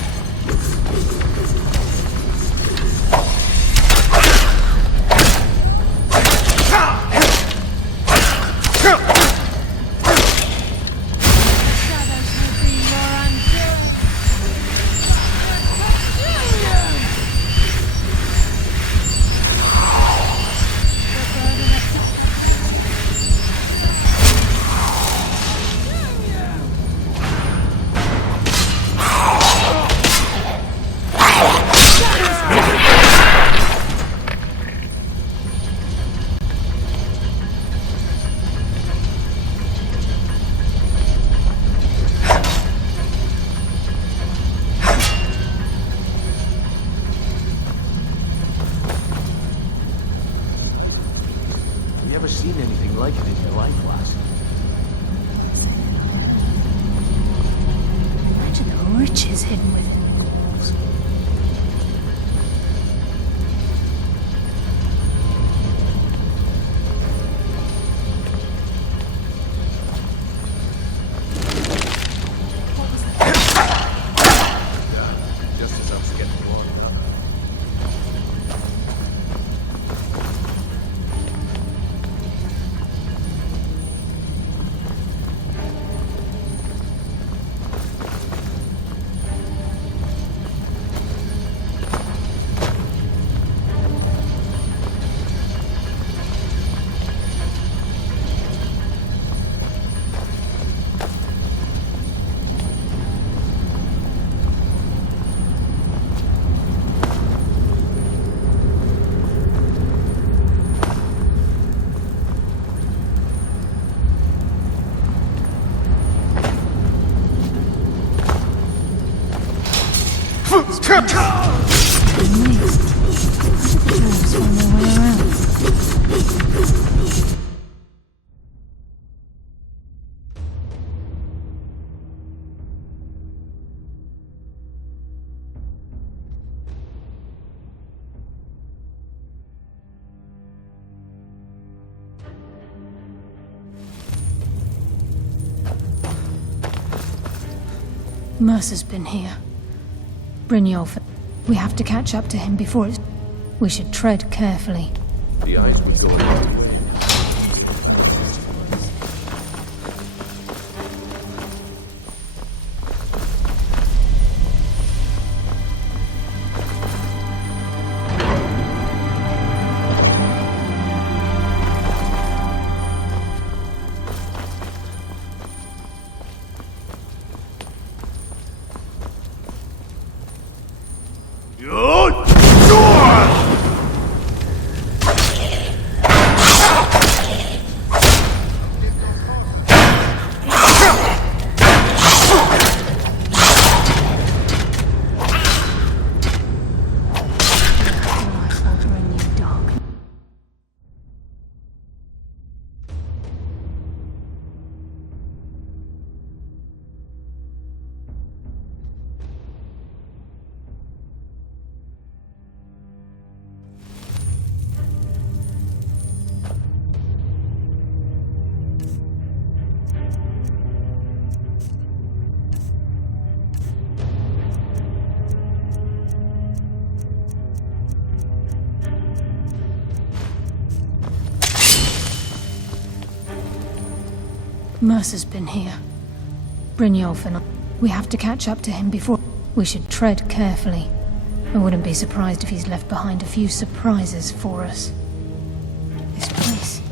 Have you ever seen anything like it in your life, lass? Imagine the riches hidden within the walls. Just as I was getting going. Mercer's been here. Brynjolf, we have to catch up to him before it's... We should tread carefully. The eyes would go a long way. Good sword! Mercer's been here. Brynjolf and I, we have to catch up to him before... We should tread carefully. I wouldn't be surprised if he's left behind a few surprises for us. This place...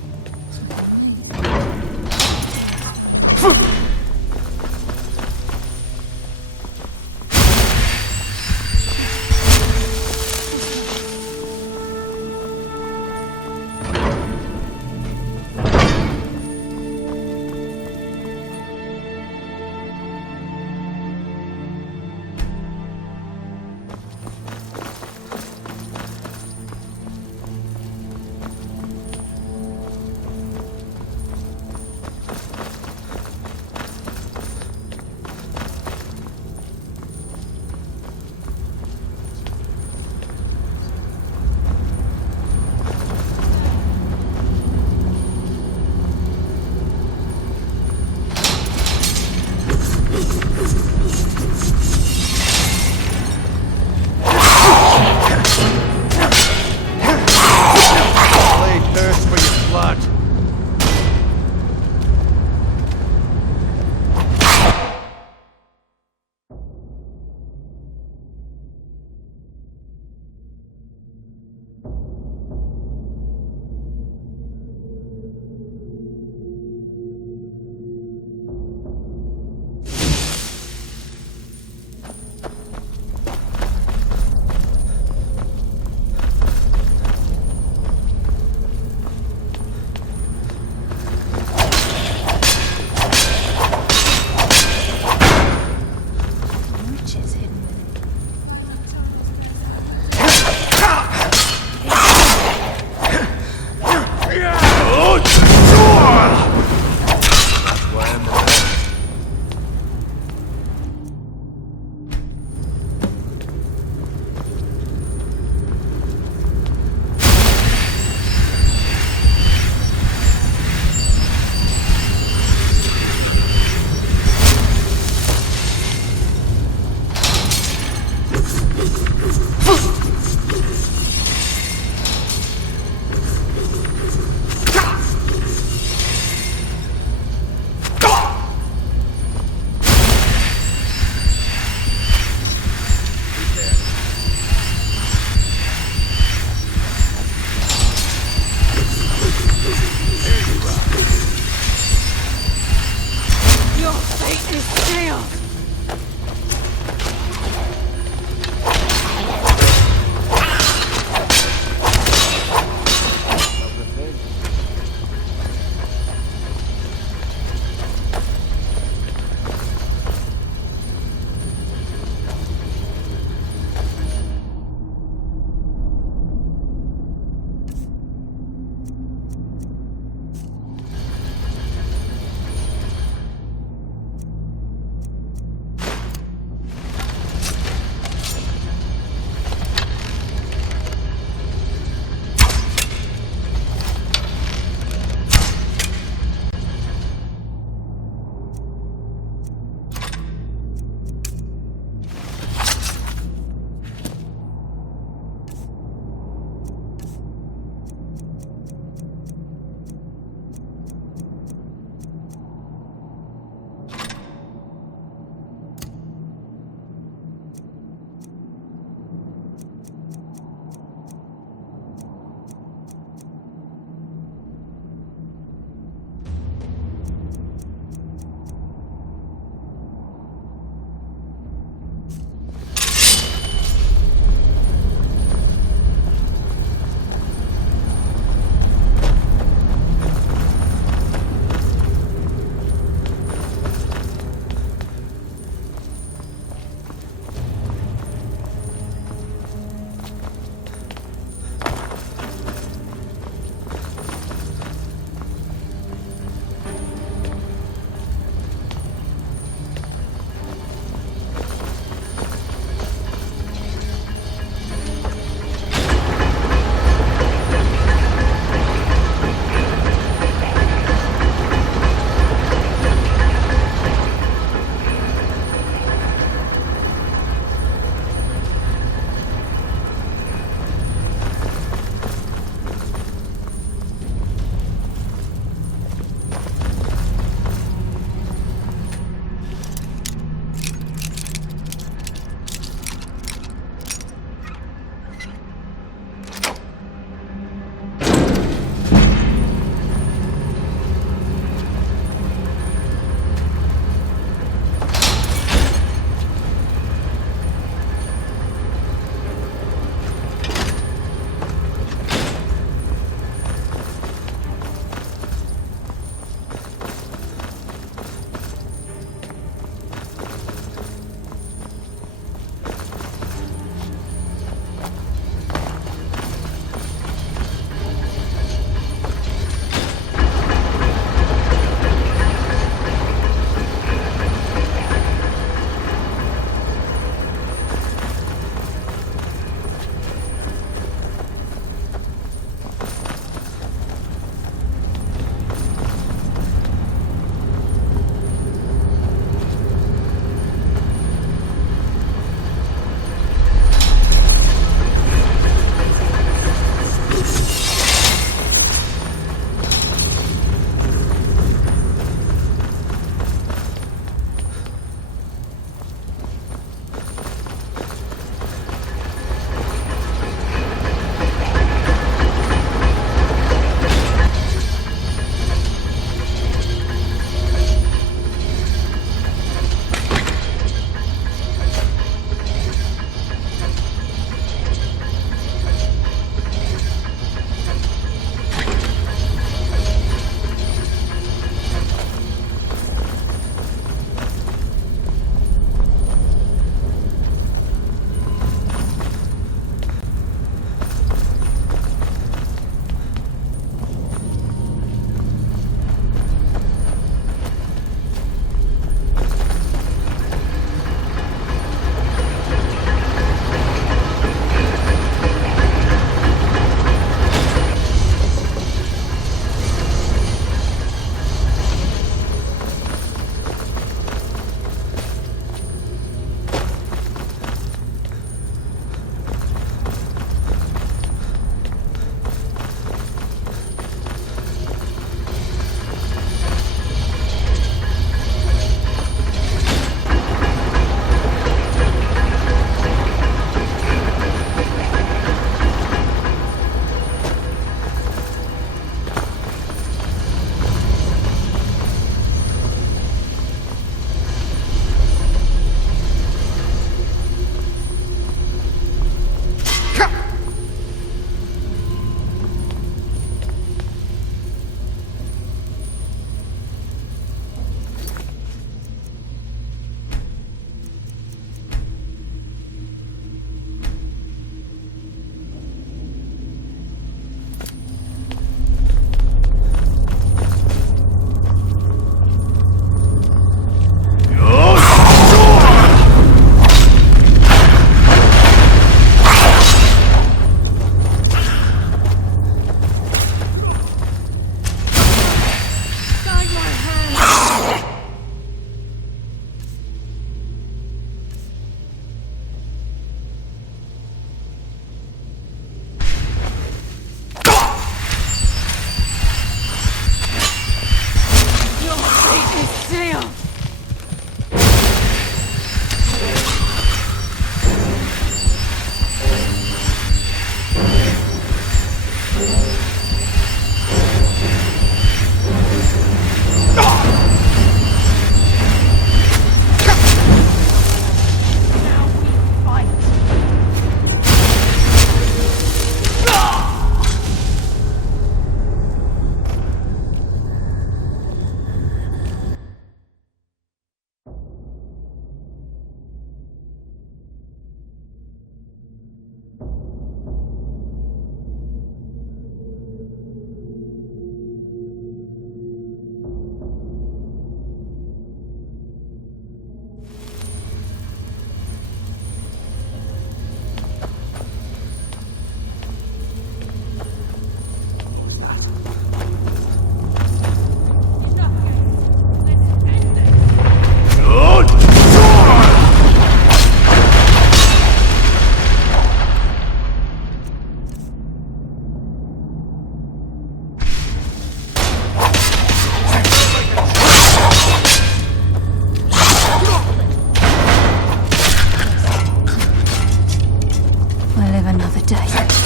another day.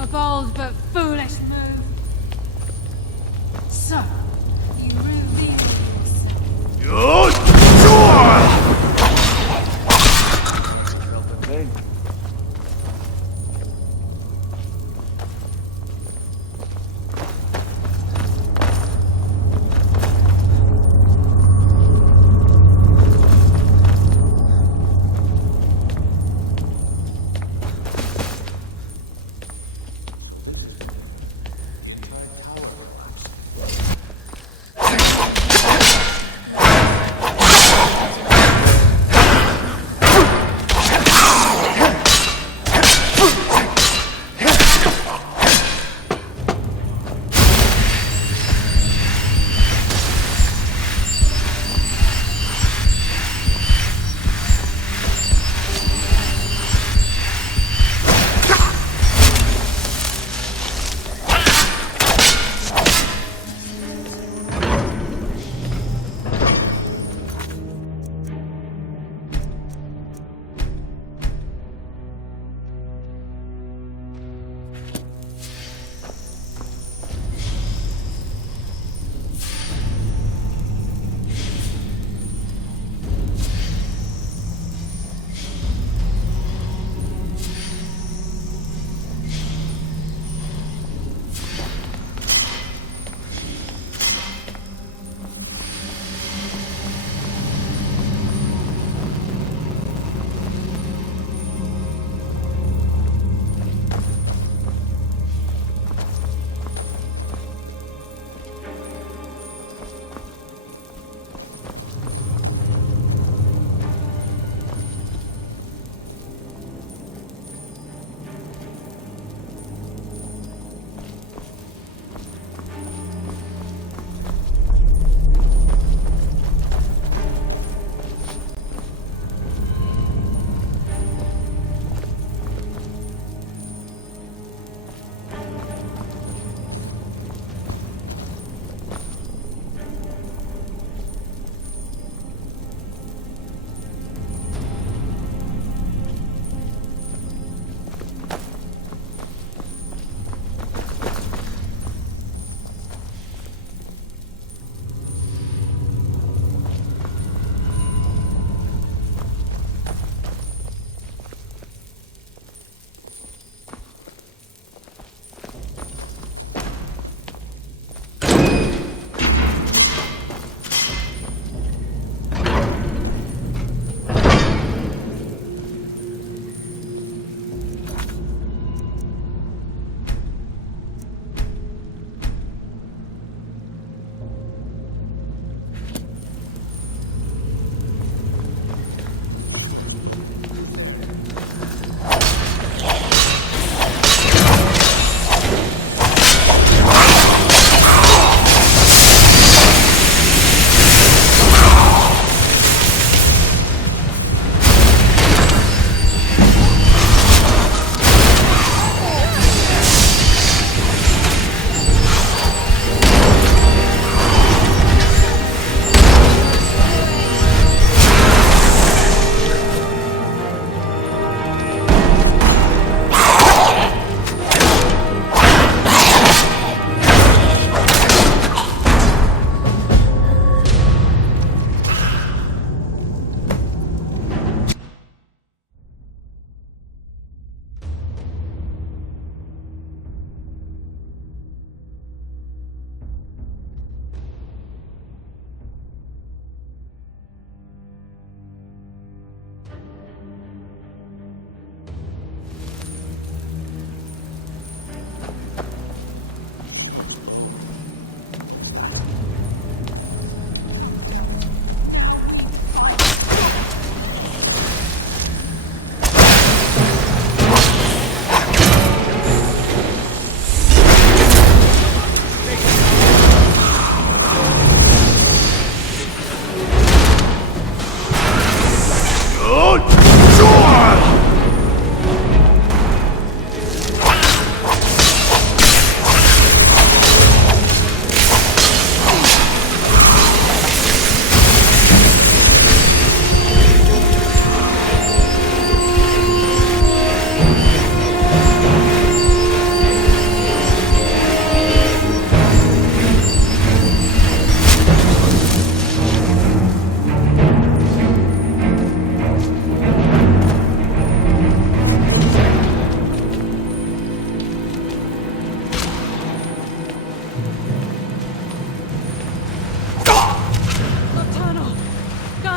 A bold but foolish move. So, you reveal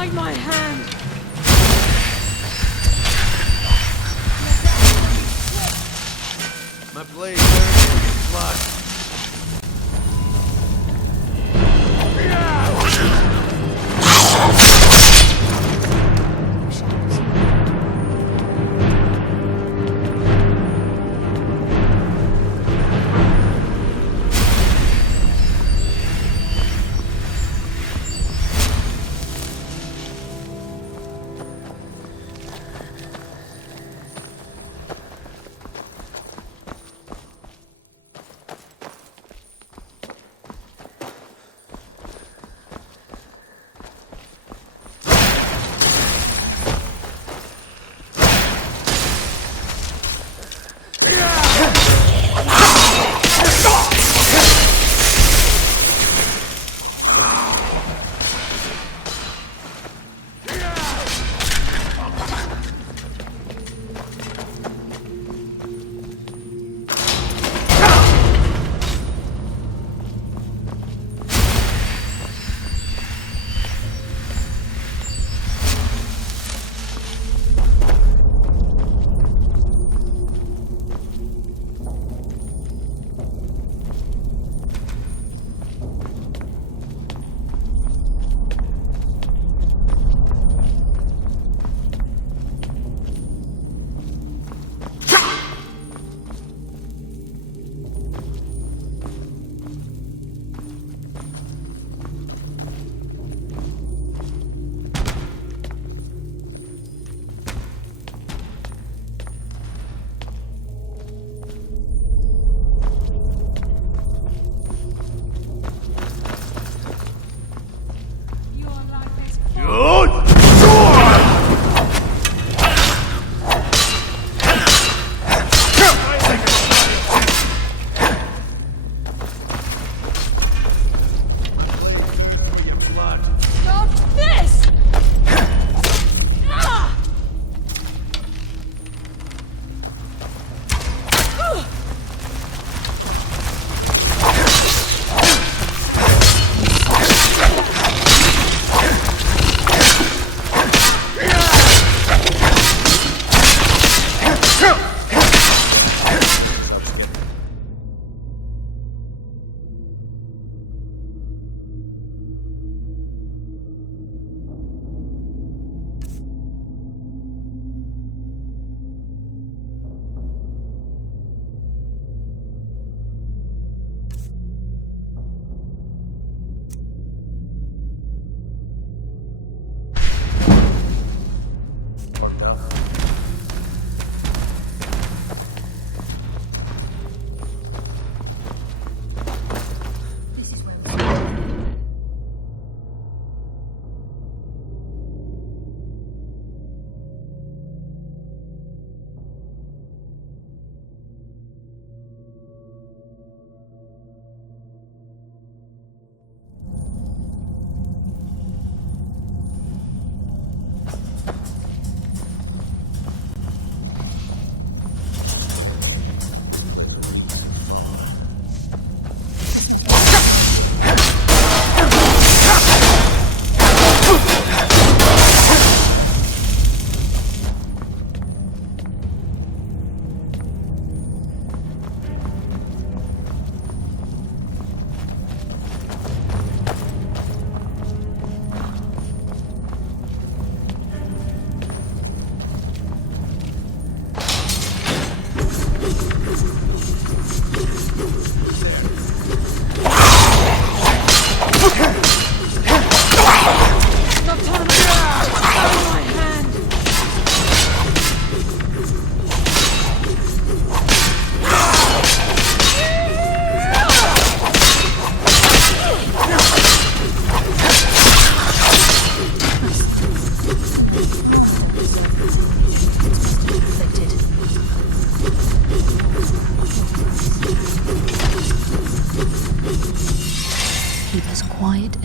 like my hand. My blade burns in blood.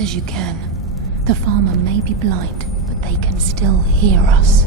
as you can. The farmer may be blind, but they can still hear us.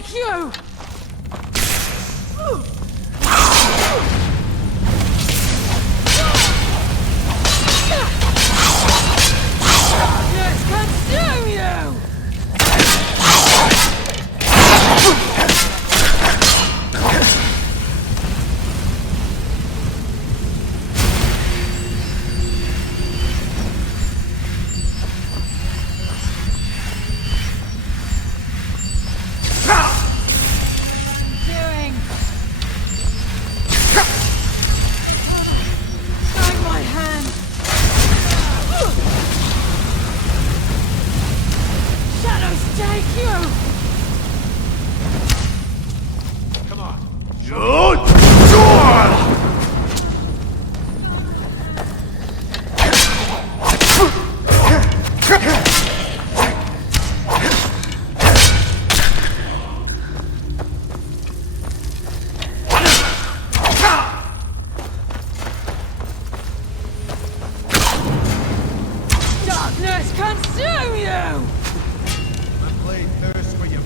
take you! Darkness consume you! Darkness consume you! My blade thirsts for you.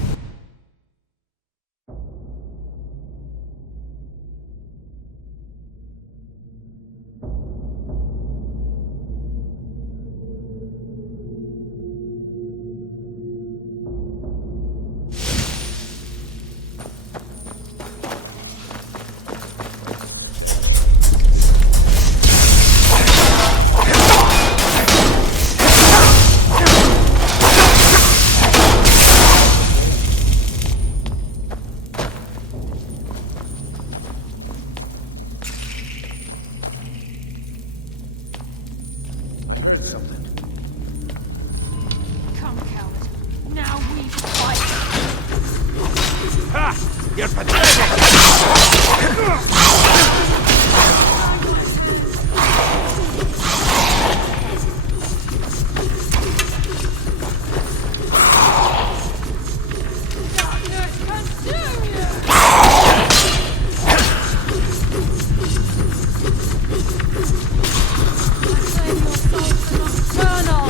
Come, coward. Now we fight! Ha! You're pathetic! Darkness consume you! Claim your soul for nocturnal!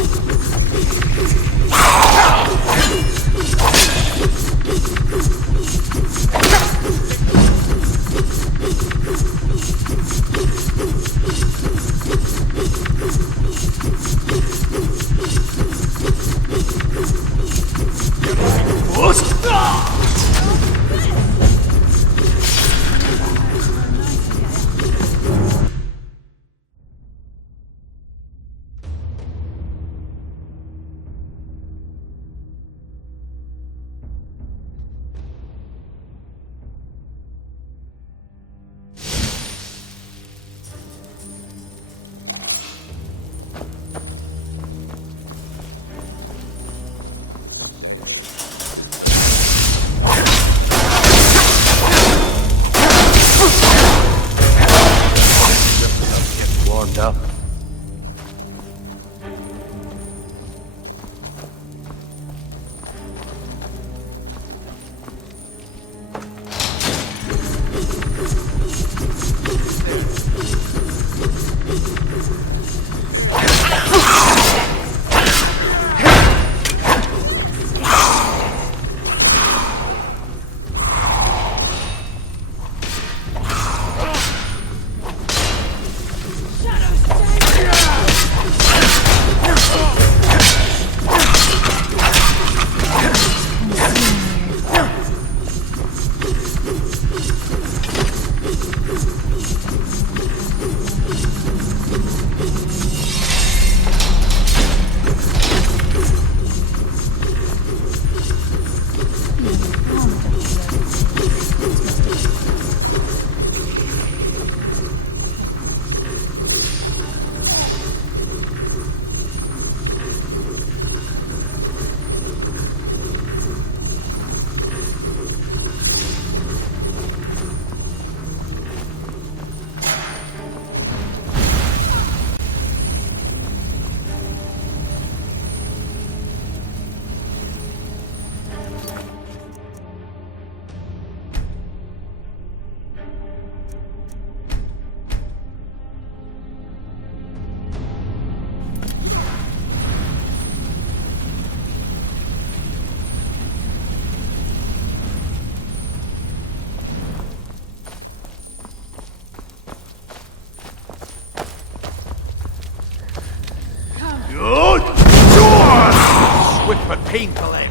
Pain collect.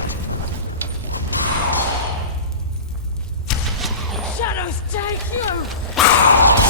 Shadows take you!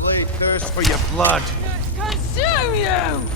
Blade thirsts for your blood. Consume you!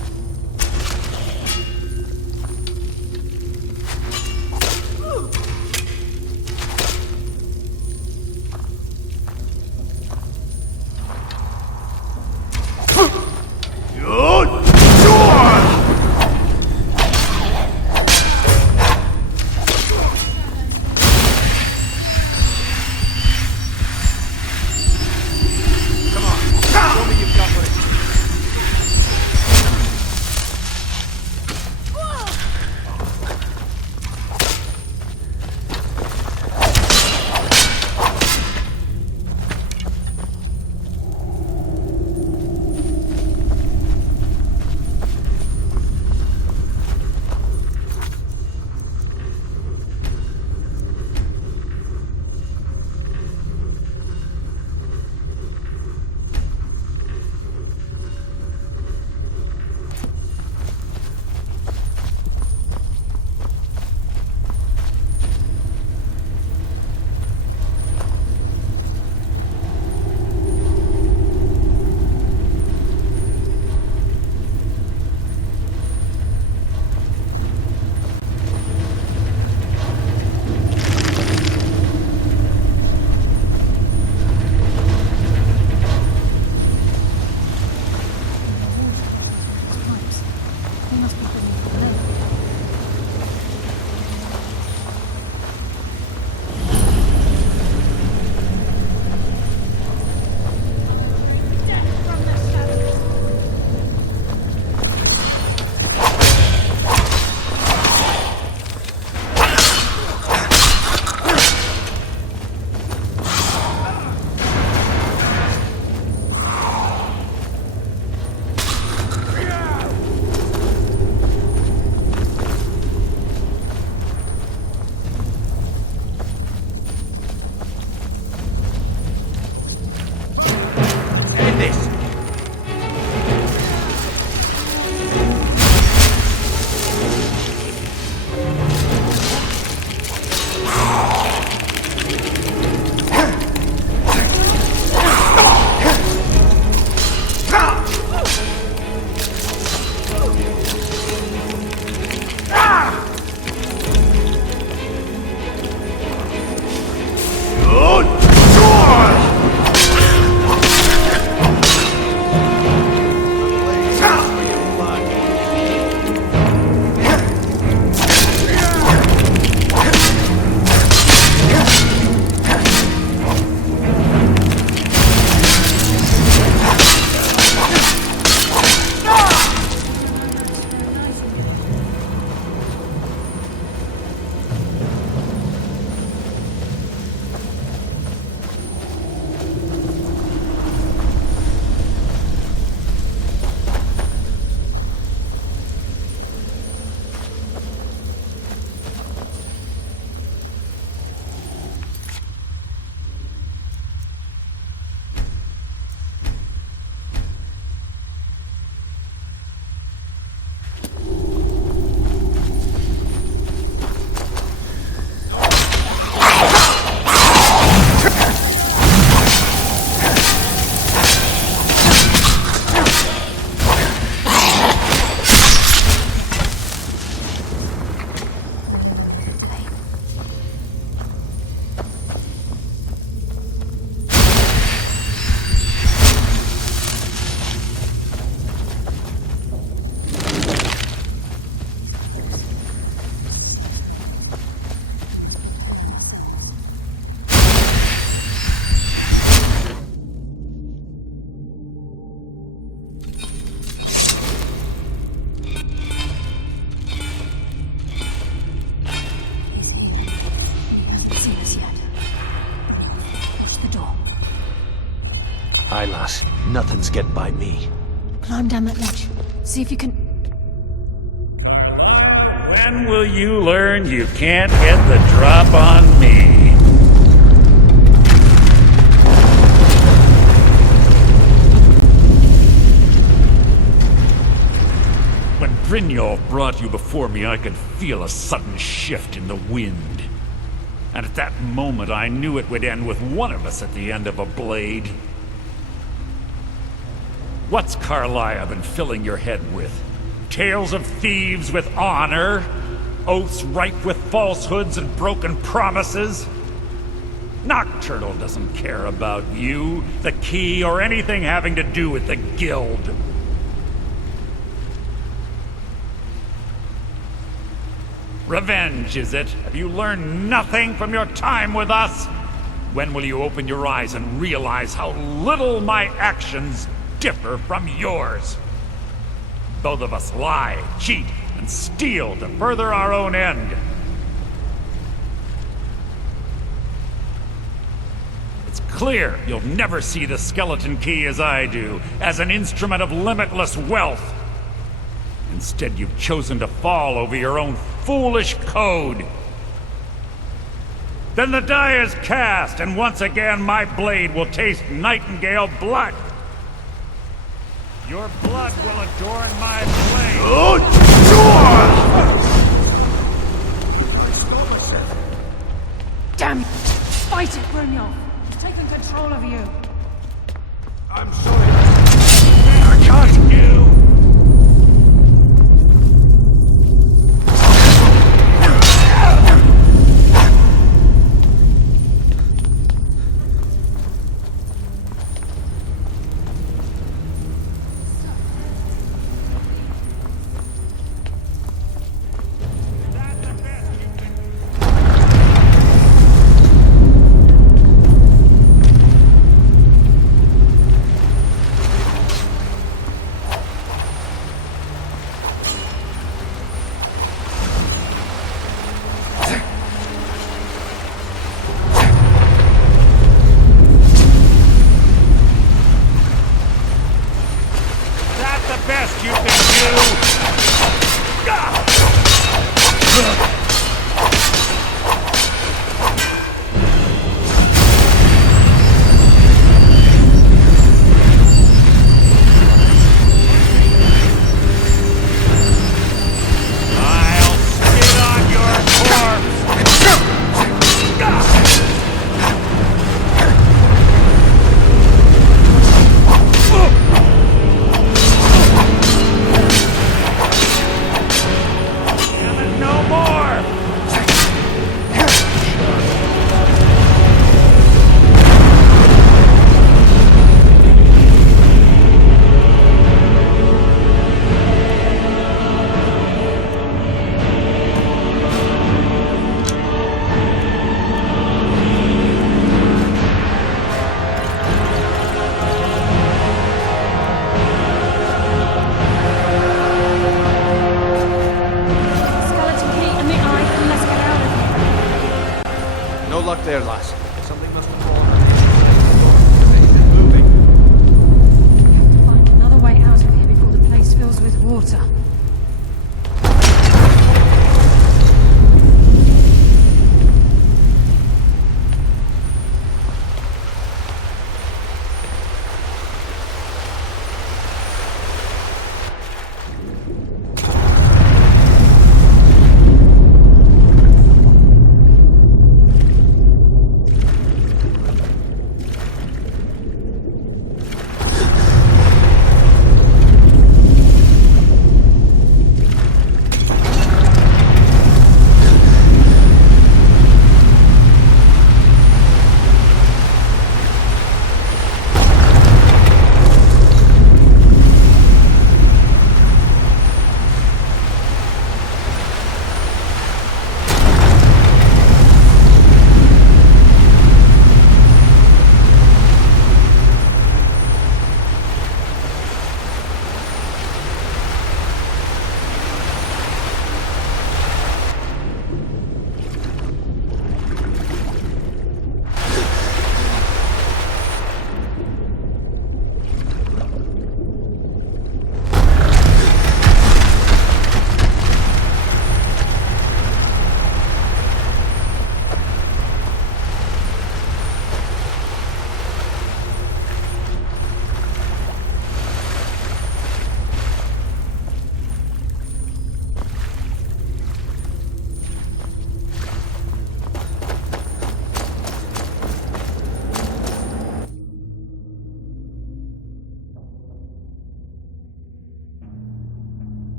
Nothing's getting by me. Climb down that ledge. See if you can... When will you learn you can't get the drop on me? When Brynjolf brought you before me, I could feel a sudden shift in the wind. And at that moment, I knew it would end with one of us at the end of a blade. What's Carlia been filling your head with? Tales of thieves with honor? Oaths ripe with falsehoods and broken promises? Nocturnal doesn't care about you, the key, or anything having to do with the guild. Revenge, is it? Have you learned nothing from your time with us? When will you open your eyes and realize how little my actions differ from yours? Both of us lie, cheat, and steal to further our own end. It's clear you'll never see the skeleton key as I do, as an instrument of limitless wealth. Instead, you've chosen to fall over your own foolish code. Then the die is cast, and once again my blade will taste nightingale blood. Your blood will adorn my blade. Damn you! Fight it, Brynjolf! It's taken control of you! I'm sorry. I can't. there, lass. Something must have Find another way out of here before the place fills with water.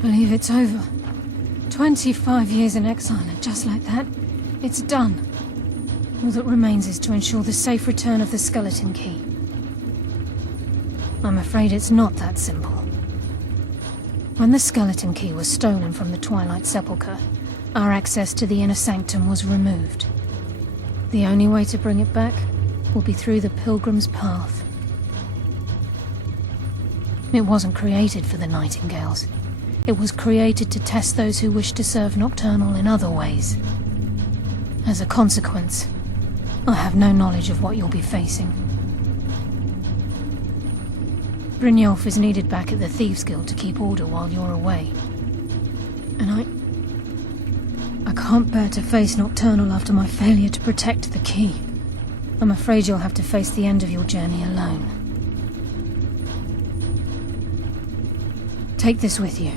can't believe it's over. 25 years in exile, and just like that, it's done. All that remains is to ensure the safe return of the skeleton key. I'm afraid it's not that simple. When the skeleton key was stolen from the Twilight Sepulchre, our access to the inner sanctum was removed. The only way to bring it back will be through the Pilgrim's Path. It wasn't created for the Nightingales. It was created to test those who wish to serve Nocturnal in other ways. As a consequence, I have no knowledge of what you'll be facing. Brynjolf is needed back at the Thieves' Guild to keep order while you're away. And I can't bear to face Nocturnal after my failure to protect the key. I'm afraid you'll have to face the end of your journey alone. Take this with you.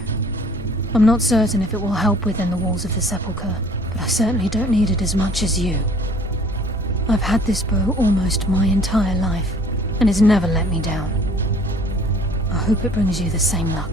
I'm not certain if it will help within the walls of the Sepulchre, but I certainly don't need it as much as you. I've had this bow almost my entire life, and it's never let me down. I hope it brings you the same luck.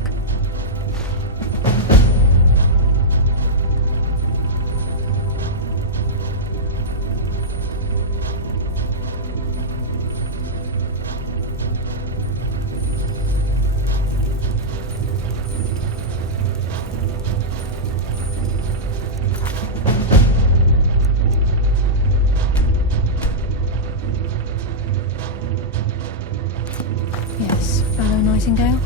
Yes, fellow Nightingale?